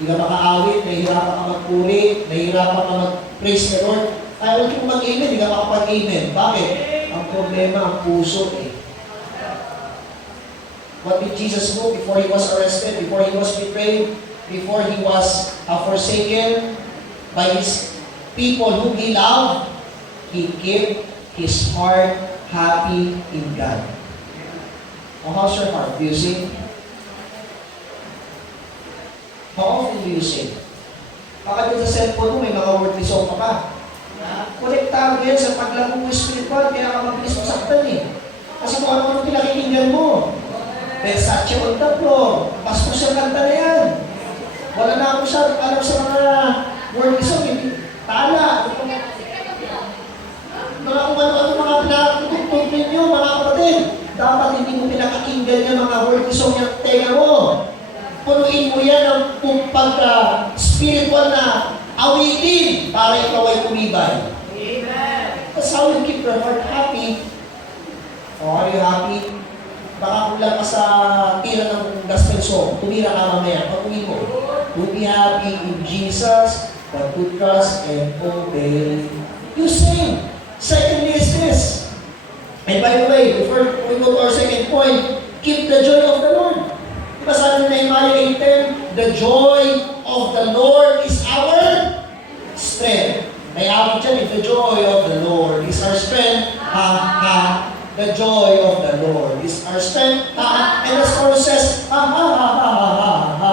Hindi ka makaawit, nahihirapan ka magpuri, nahihirapan ka mag-praise the Lord. Ayaw kong mag-amen, hindi ka makapag-amen. Bakit? Ang problema, ang puso eh. What did Jesus do before He was arrested, before He was betrayed, before He was forsaken by His people whom He loved? He kept His heart happy in God. How's your heart? Do you sing? How often do you sing? Baka din sa cellphone mo, may mga worldly song ka pa. Konektado yan sa paglago mo spiritual, kaya ka mabilis masaktan eh. Kasi kung ano-ano pinakikinggan mo. Versace on the floor. Pasto siya kanta na yan. Wala na ako siya alam sa mga worldly song. tala, mga kung ano-ano mga pinakatutugtog ninyo, mga kapatid. Dapat hindi mo pinakakinggan yung mga word song yung tenga mo. Punuin mo yan ng pagka-spiritual na awitin para ikaw ay kumibay. Amen. That's how you keep your heart happy. Oh, are you happy? Baka kulang ka sa tira ng gospel song. Tumira ka mamaya. Pag-uwi mo. To be happy in Jesus, but to trust and obey. You sing. Secondly is this. And by the way, before we go to our second point, keep the joy of the Lord. Diba sabi na Nehemiah 8:10, the joy of the Lord is our strength. May awit dyan, the joy of the Lord is our strength. Ha, ha. The joy of the Lord is our strength. Ha, ha. And the chorus says, ha, ha, ha, ha, ha, ha, ha,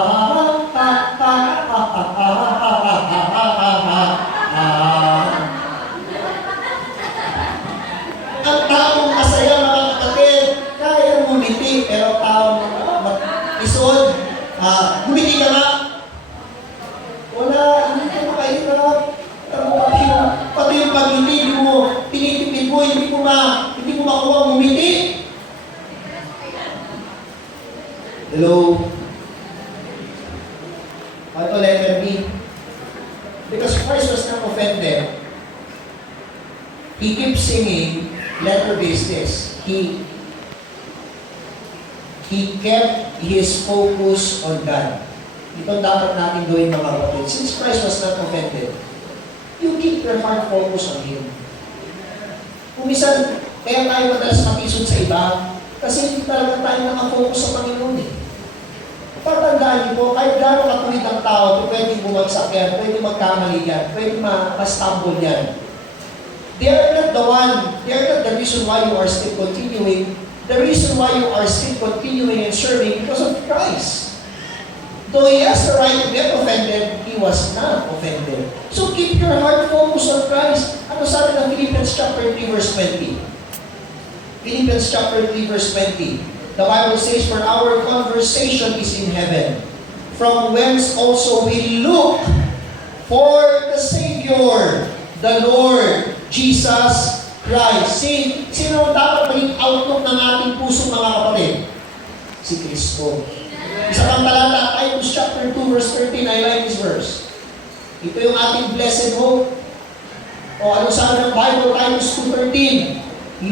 ha, ha, ha, ha, ha, ha, ha. Ang taong masaya, mga kapatid, kaya ngumiti, pero taong isod, ngumiti ka nga. Wala, hindi ka makahirap. Pati yung pag-ngiti, hindi mo tinitipid mo, hindi mo makuha ngumiti. Hello? Ito letter B. Because Christ was not offended. He keeps singing, letter B is this. He kept his focus on God. Ito dapat natin gawin, mga kapatid. Since Christ was not offended, you keep your heart focused on Him. Kung minsan, kaya tayo madalas matisod sa iba, kasi hindi talaga tayo nakafocus sa Panginoon eh. Patandaan niyo po, kahit gano'ng katuwid ang tao, pwedeng bumagsak yan, pwedeng magkamali yan, pwedeng ma-stumble yan. They are not the reason why you are still continuing. The reason why you are still continuing and serving because of Christ. Though he has the right to get offended, he was not offended. So keep your heart focused on Christ. Ano sabi ng Philippians chapter 3 verse 20? Philippians chapter 3 verse 20. The Bible says, for our conversation is in heaven, from whence also we look for the Savior, the Lord Jesus Christ. Sino dapat maging outlook ng ating puso, mga kapatid? Si Kristo. Isa pang talata, Titus chapter 2 verse 13, I like this verse. Ito yung ating blessed hope. O anong sabi ng Bible, Titus 2:13?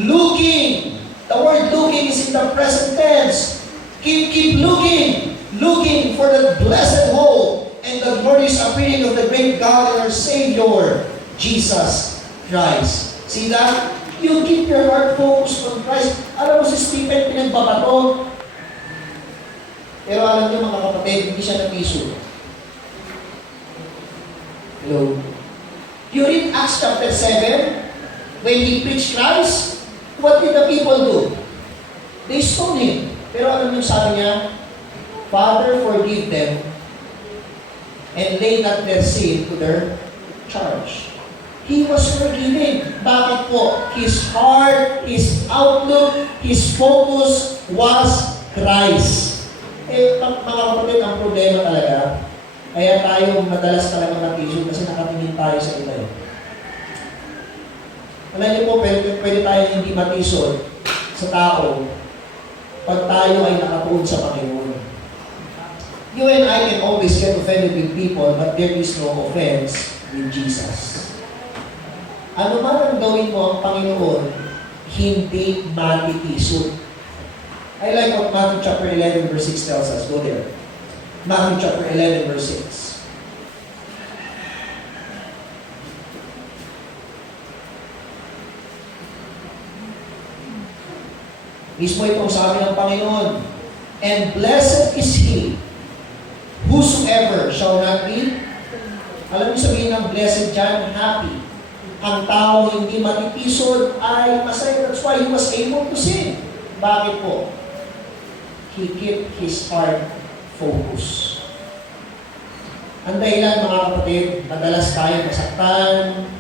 Looking. The word looking is in the present tense. Keep looking for the blessed hope and the glorious appearing of the great God and our Savior, Jesus Christ. See that? You keep your heart focused on Christ. Alam mo si Stephen, pinagbabato. Pero alam niyo, mga kapatid, hindi siya napiso. Hello? You read Acts chapter 7, when he preached Christ, what did the people do? They stoned him. Pero alam niyo sabi niya, Father, forgive them, and lay not their sin to their charge. He was forgiven. Bakit po? His heart, his outlook, his focus was Christ. Mga kapatid, ang problema talaga, kaya tayo madalas talaga natisod kasi nakatingin tayo sa iba. Alam niyo po, pwede tayo hindi matisod sa tao pag tayo ay nakatuon sa Panginoon. You and I can always get offended with people, but there is no offense with Jesus. Ano man ang gawin mo ang Panginoon, hindi matitisod. I like what Matthew chapter 11 verse 6 tells us. Go there. Matthew chapter 11 verse 6. Mismo itong sabi ng Panginoon, and blessed is he whosoever shall not be. Alam niyo sabihin ng blessed dyan, happy. Ang tao hindi matitisod ay masaya. That's why he was able to sing. Bakit po? He kept his heart focused. Ang dahilan, mga kapatid, madalas tayo masaktan,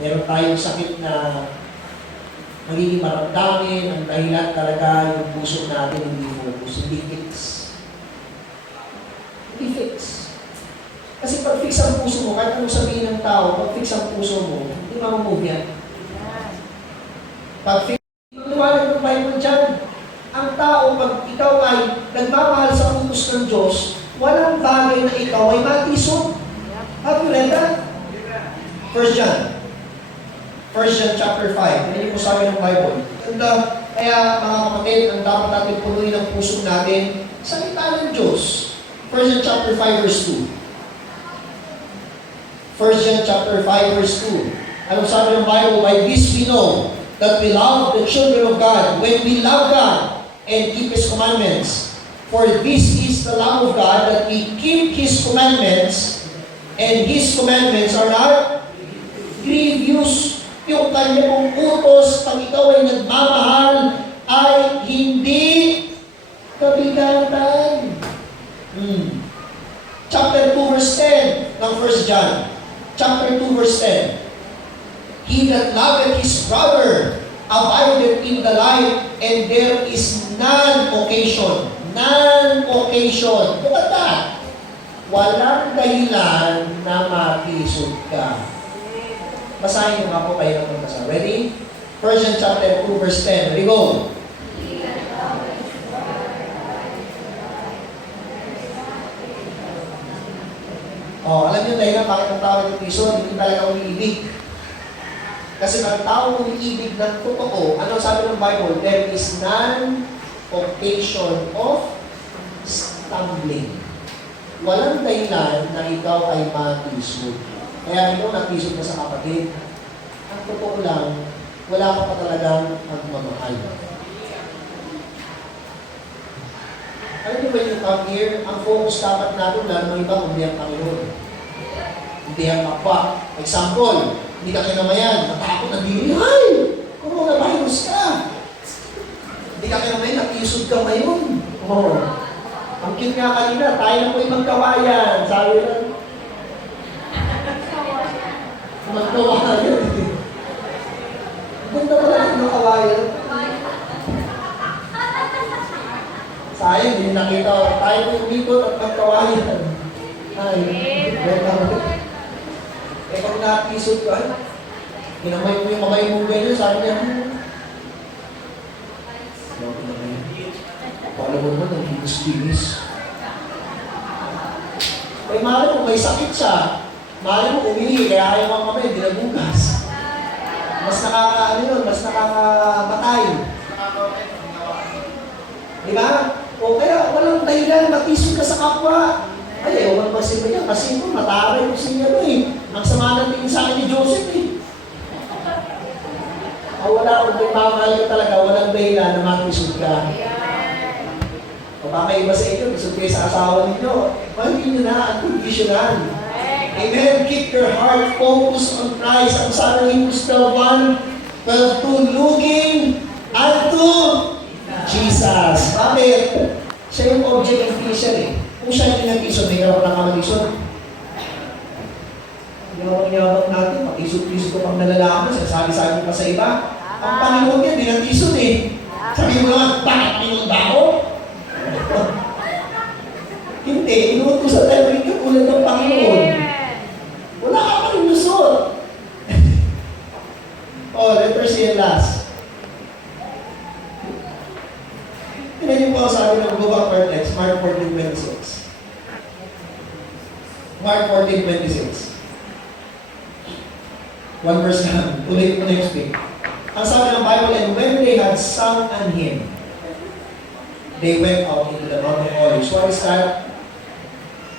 meron tayong sakit na magiging maramdamin, ang dahilan talaga yung puso natin hindi focus, hindi fix. Hindi fix. Kasi pag fix ang puso mo, kahit anong sabihin ng tao, pag fix ang puso mo, hindi mamamove yan. Pag fix, liwanag ng Bible dyan, ang tao, pag ikaw ay nagmamahal sa utos ng Diyos, walang bagay na ikaw ay matisod. Have you read that? 1 John. 1 John chapter 5. Yan yung sabi ng Bible. And, kaya mga kapatid, ang dapat natin punuin ang puso natin, salita ng Diyos. 1 John chapter 5 verse 2. 1 John chapter 5 verse 2. Anong sabi ng Bible? By this we know that we love the children of God when we love God and keep His commandments. For this is the love of God, that we keep His commandments, and His commandments are not grievous. Yung kanyang utos, pag ikaw ay nagmamahal, ay hindi kabigatan. Chapter 2 verse 10 ng 1 John. Chapter 2 verse 10. He that loveth his brother abideth in the light, and there is none occasion. None occasion. Look at that. Walang dahilan na matisod ka. Basahin nyo nga po kayo ng magbasa. Ready? 1 John chapter 2 verse 10. Ready, go. Alam nyo dahilan bakit ang tao nagtitisod? Hindi talaga umiibig. Kasi ang tao umiibig ng totoo, ano sabi ng Bible? There is none occasion of stumbling. Walang dahilan na ikaw ay matisod. Kaya ikaw natisod ka sa kapatid. Ang totoo lang, wala ka pa talagang magmamahal. Alam niyo ba yung come here, ang focus dapat natin, lalo iba, kundi ang Panginoon. Hindi ang kapwa. Example, hindi ka kinamayan, natakot na diri, ay! Coronavirus ka! Hindi ka kinamayan, natisod ka ngayon. Oh. Ang cute nga kanina, tayo na po yung magkawayan. Sabi lang, magkawayan. Ganda pala yung magkawayan. Sayang, hindi nakita. Tayo po yung dito at magkawayan. Ay, kung natisod ka, kinamay mo yung kamay mo ganyan, sabi niya, paano mo naman, ang binis-binis. May mali mo, may sakit siya. Mali mo, umihi, kaya ayaw ang kamay, dinabugas. Mas mas nakakamatay. Di ba? O kaya, walang dahilan, matisod ka sa kapwa. Ay, ewan ba siya niya? Kasi ito, mataray ko siya ang sama ng tingin sa akin ni Joseph wala, kung may mamahal ka talaga, walang dahilan na matisod ka. O baka iba sa inyo, gusto kayo sa asawa ninyo, hindi nyo na, unconditional. Amen. Keep your heart focused on Christ. Ang sabi ng Hebrews 12:1, 12:2, looking unto Jesus. Bakit? Siya yung object of vision Kung siya yung nag-isod, may karap na kamatisod. Yabang natin, matisod-tisod ko pang nalalaman, sasabi-sabi pa sa iba. Ang Panginoon yan, di nag-isod Sabi mo naman, bakit Panginoon ba ako? Hindi, inuutos sa tayo rin katulad ng Panginoon. Wala ka pa rin lusot. Let us see and last. Tignan niyo po sabi ng go back part next, Mark 14:26. Mark 14:26. One verse lang. Ulit mo next week. Ang sabi ng Bible, and when they had sung an hymn, they went out into the Mount of Olives. What is that?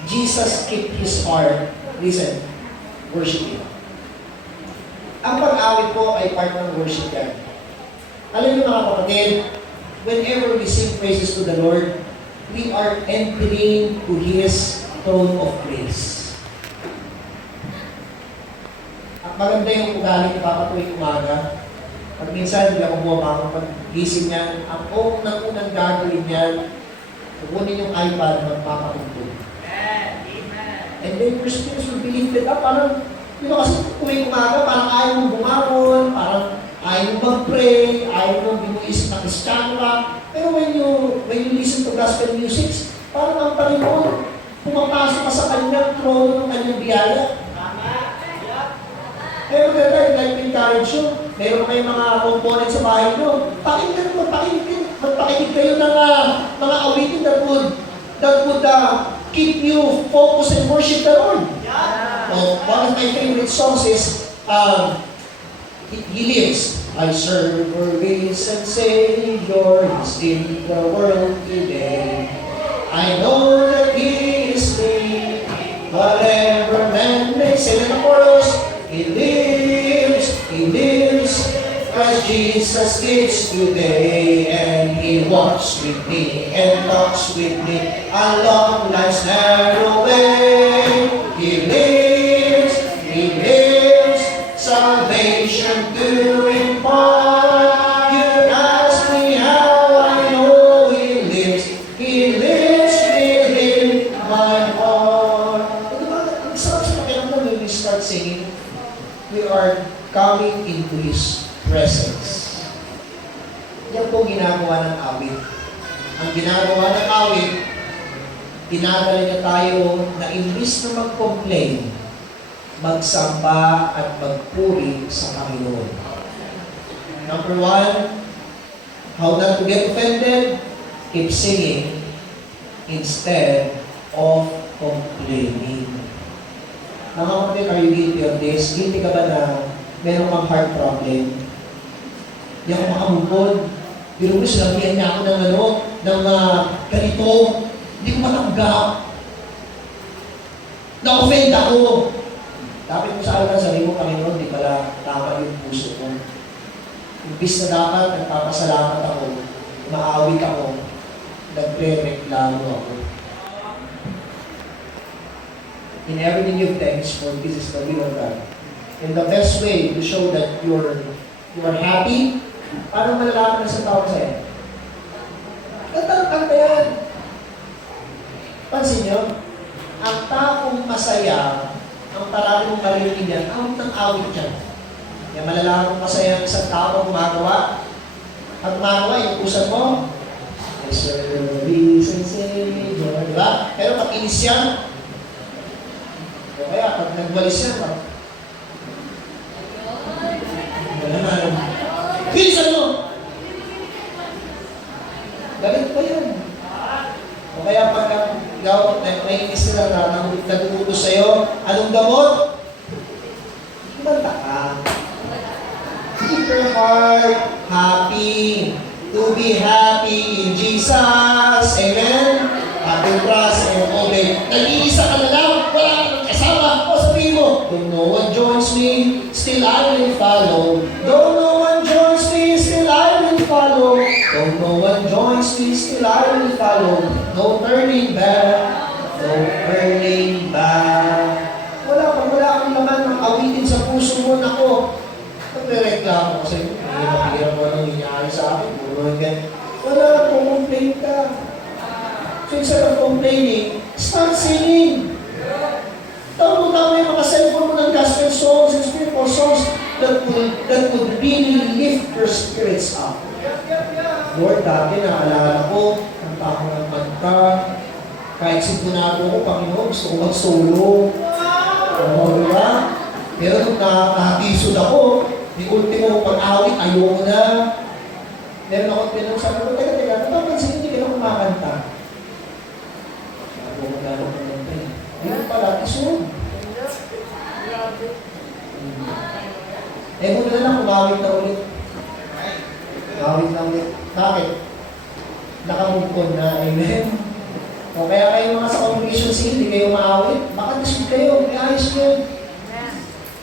Jesus kept his heart, listen, worshiping. Ang pag-awit po ay part ng worship yan. Alam niyo mga kapatid, whenever we sing praises to the Lord, we are entering to His throne of grace. At maganda yung ugali ni Papa tuwing umaga. Pag minsan, hindi ako buwabang pag gising niyan, ang unang gagawin niyan, kukunin yung iPad, magpapatugtog. And then your spirits will be lifted up. Parang, kasi tuwing umaga, parang ayaw mong bumangon, parang ayaw mong mag-pray, ayaw mong binuisip na Kristiyano ka. Pero when you listen to gospel music, parang ang Panginoon, pumapasok ka sa kanyang trono ng biyaya. Eh, maganda, I'd like to encourage you. Meron kayong mga components sa bahay nyo. Magpakinig kayo ng mga awitin that would keep you focused and worship the Lord. One of my favorite songs is, He lives. I serve a risen Savior, He's in the world today. I know that He is free, whatever man may say in the chorus. He lives, Christ Jesus lives today, and He walks with me and talks with me along life's narrow way. He lives, salvation to impart. You ask me how I know He lives within my heart. Ang sarap sa pakiramdam when we start singing, we are coming into His presence. Yan po ginagawa ng awit. Ang ginagawa ng awit, tinadala niya tayo na imbis na mag-complain, magsamba at magpuri sa Panginoon. Number 1, how not to get offended, keep singing instead of complaining. Mga kapatid, are you guilty of this? Guilty ka ba na meron kang heart problem? Hindi ako makamupod. Pero gusto labihan niya ako ng ganito. Hindi ko matanggap. Na-offend ako. Dapat mo sa alam sarili mo, Panginoon, di pala tama yung puso ko. Imbis na dapat nagpapasalamat ako, maawit ako, nagre-reklamo ako. In everything give thanks, for this is the will of God. And the best way to show that you are happy, paano malalaman na sa tao sa'yo? Kanta yan. Pansin nyo, ang taong masaya, ang parang mong maririnig yan, awit ng awit yan. Kaya malalaman mong masaya ang isang tao ang gumagawa. At gumagawa, yung pusan mo, I serve a risen Savior. Diba? Pero pag inis yan, o kaya pag nagwalis yan, bilisan mo! Galit pa yan. O kaya pag naiinis nila na nag-uutos sa'yo, anong gamot? Kumanta ka. Keep your heart happy. To be happy in Jesus. Amen? Happy trust and obey. Nag-iisa ka na lang, wala ka ng kasama. O sabihin mo, though no one joins me, still I will follow. Though no one joins me, still I will follow. Though no one joins me, still I will follow. No turning back, no turning back. Wala kang laman ng awitin sa puso mo. Nako, nagre-reklamo ko sa'yo. Hirap mo nang nangyayari sa akin. Wala, complain ka. So instead of complaining, start singing. Tama yung mga cellphone mo ng gospel songs and spiritual songs that would really lift your spirits up. Lord, dati naalala ko, ang tako ng kanta. Kahit sintunado ko, Panginoon, gusto ko mag-solo. Diba? Pero nung nakatisod ako, di ultimo pag-awit, ayoko na. Meron ako pinagsabi ko, teka, napapansin hindi ka na kumakanta. Ako maglalong kumanta eh. Ayun pala, tisod. Muna na lang, kumawit na ulit. Kumawit na ulit. Bakit? Nakamove na, amen? O kaya kayo mga sa congregation scene, hindi kayo maawit, baka disod kayo, may ayos yun.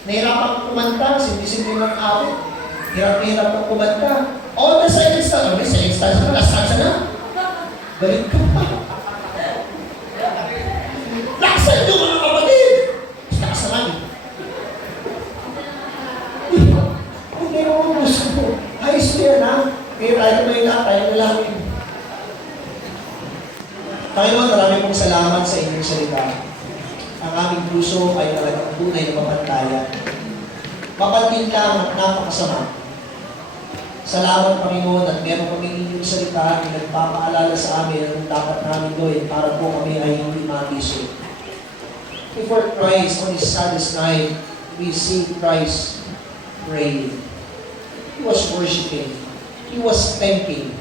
Nahirapan kumanta, simple-simple ng awit. Hirap-hirap ng kumanta. O, nasa instance, na, nasa na. Galit ka pa. Laksan nyo mga kapatid! Lakas naman. Hindi mo ang gusto mo. Ayos mo yan, ha? Kaya tayo na lang. Panginoon, marami pong salamat sa inyong salita. Ang aming puso ay talagang tunay na mapantayan. Mapantin lang at napakasama. Salamat, Panginoon, at meron kami inyong salita na nagpapaalala sa amin ang dapat namin gawin para po kami ay hindi matisod. Before Christ, on His saddest night, we see Christ praying. He was worshiping. He was thanking.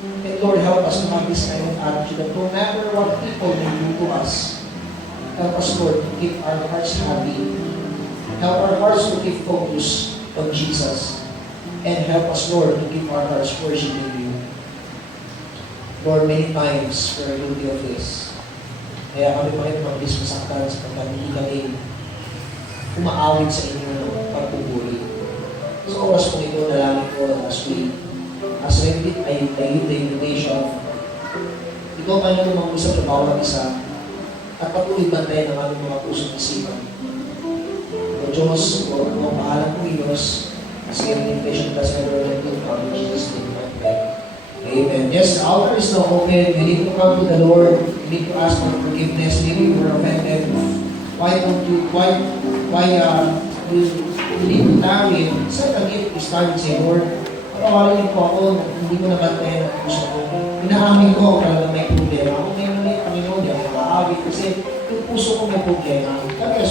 And Lord, help us to have this kind of attitude that no matter what people may do to us, help us, Lord, to keep our hearts happy. Help our hearts to keep focused on Jesus. And help us, Lord, to keep our hearts worshiping You. Lord, many times we are guilty of this. Kaya kami Panginoon mabilis masaktan sapagkat hindi kami umaawit sa inyo ng pagpupuri. Sa oras po ito, nalaman ko as I read the invitation, ikaw Panginoon mag-usap sa bawat isa at patuloy bantayan ang aming mga pusong isipan. O Diyos, o ang pangalan ko Diyos, kasi ang invitation does never let you come in Jesus' name. Amen. Yes, the altar is now open. You need to come to the Lord. You need to ask for forgiveness. Maybe you were offended. Why you need to tarry? Set a gift this time and say, Lord, patawarin niyo po ako na hindi ko nabantayan ang puso ko. Inaamin ko talaga may problema. Ako may mali, Panginoon, hindi ako maaawit kasi yung puso ko may problema. Kaya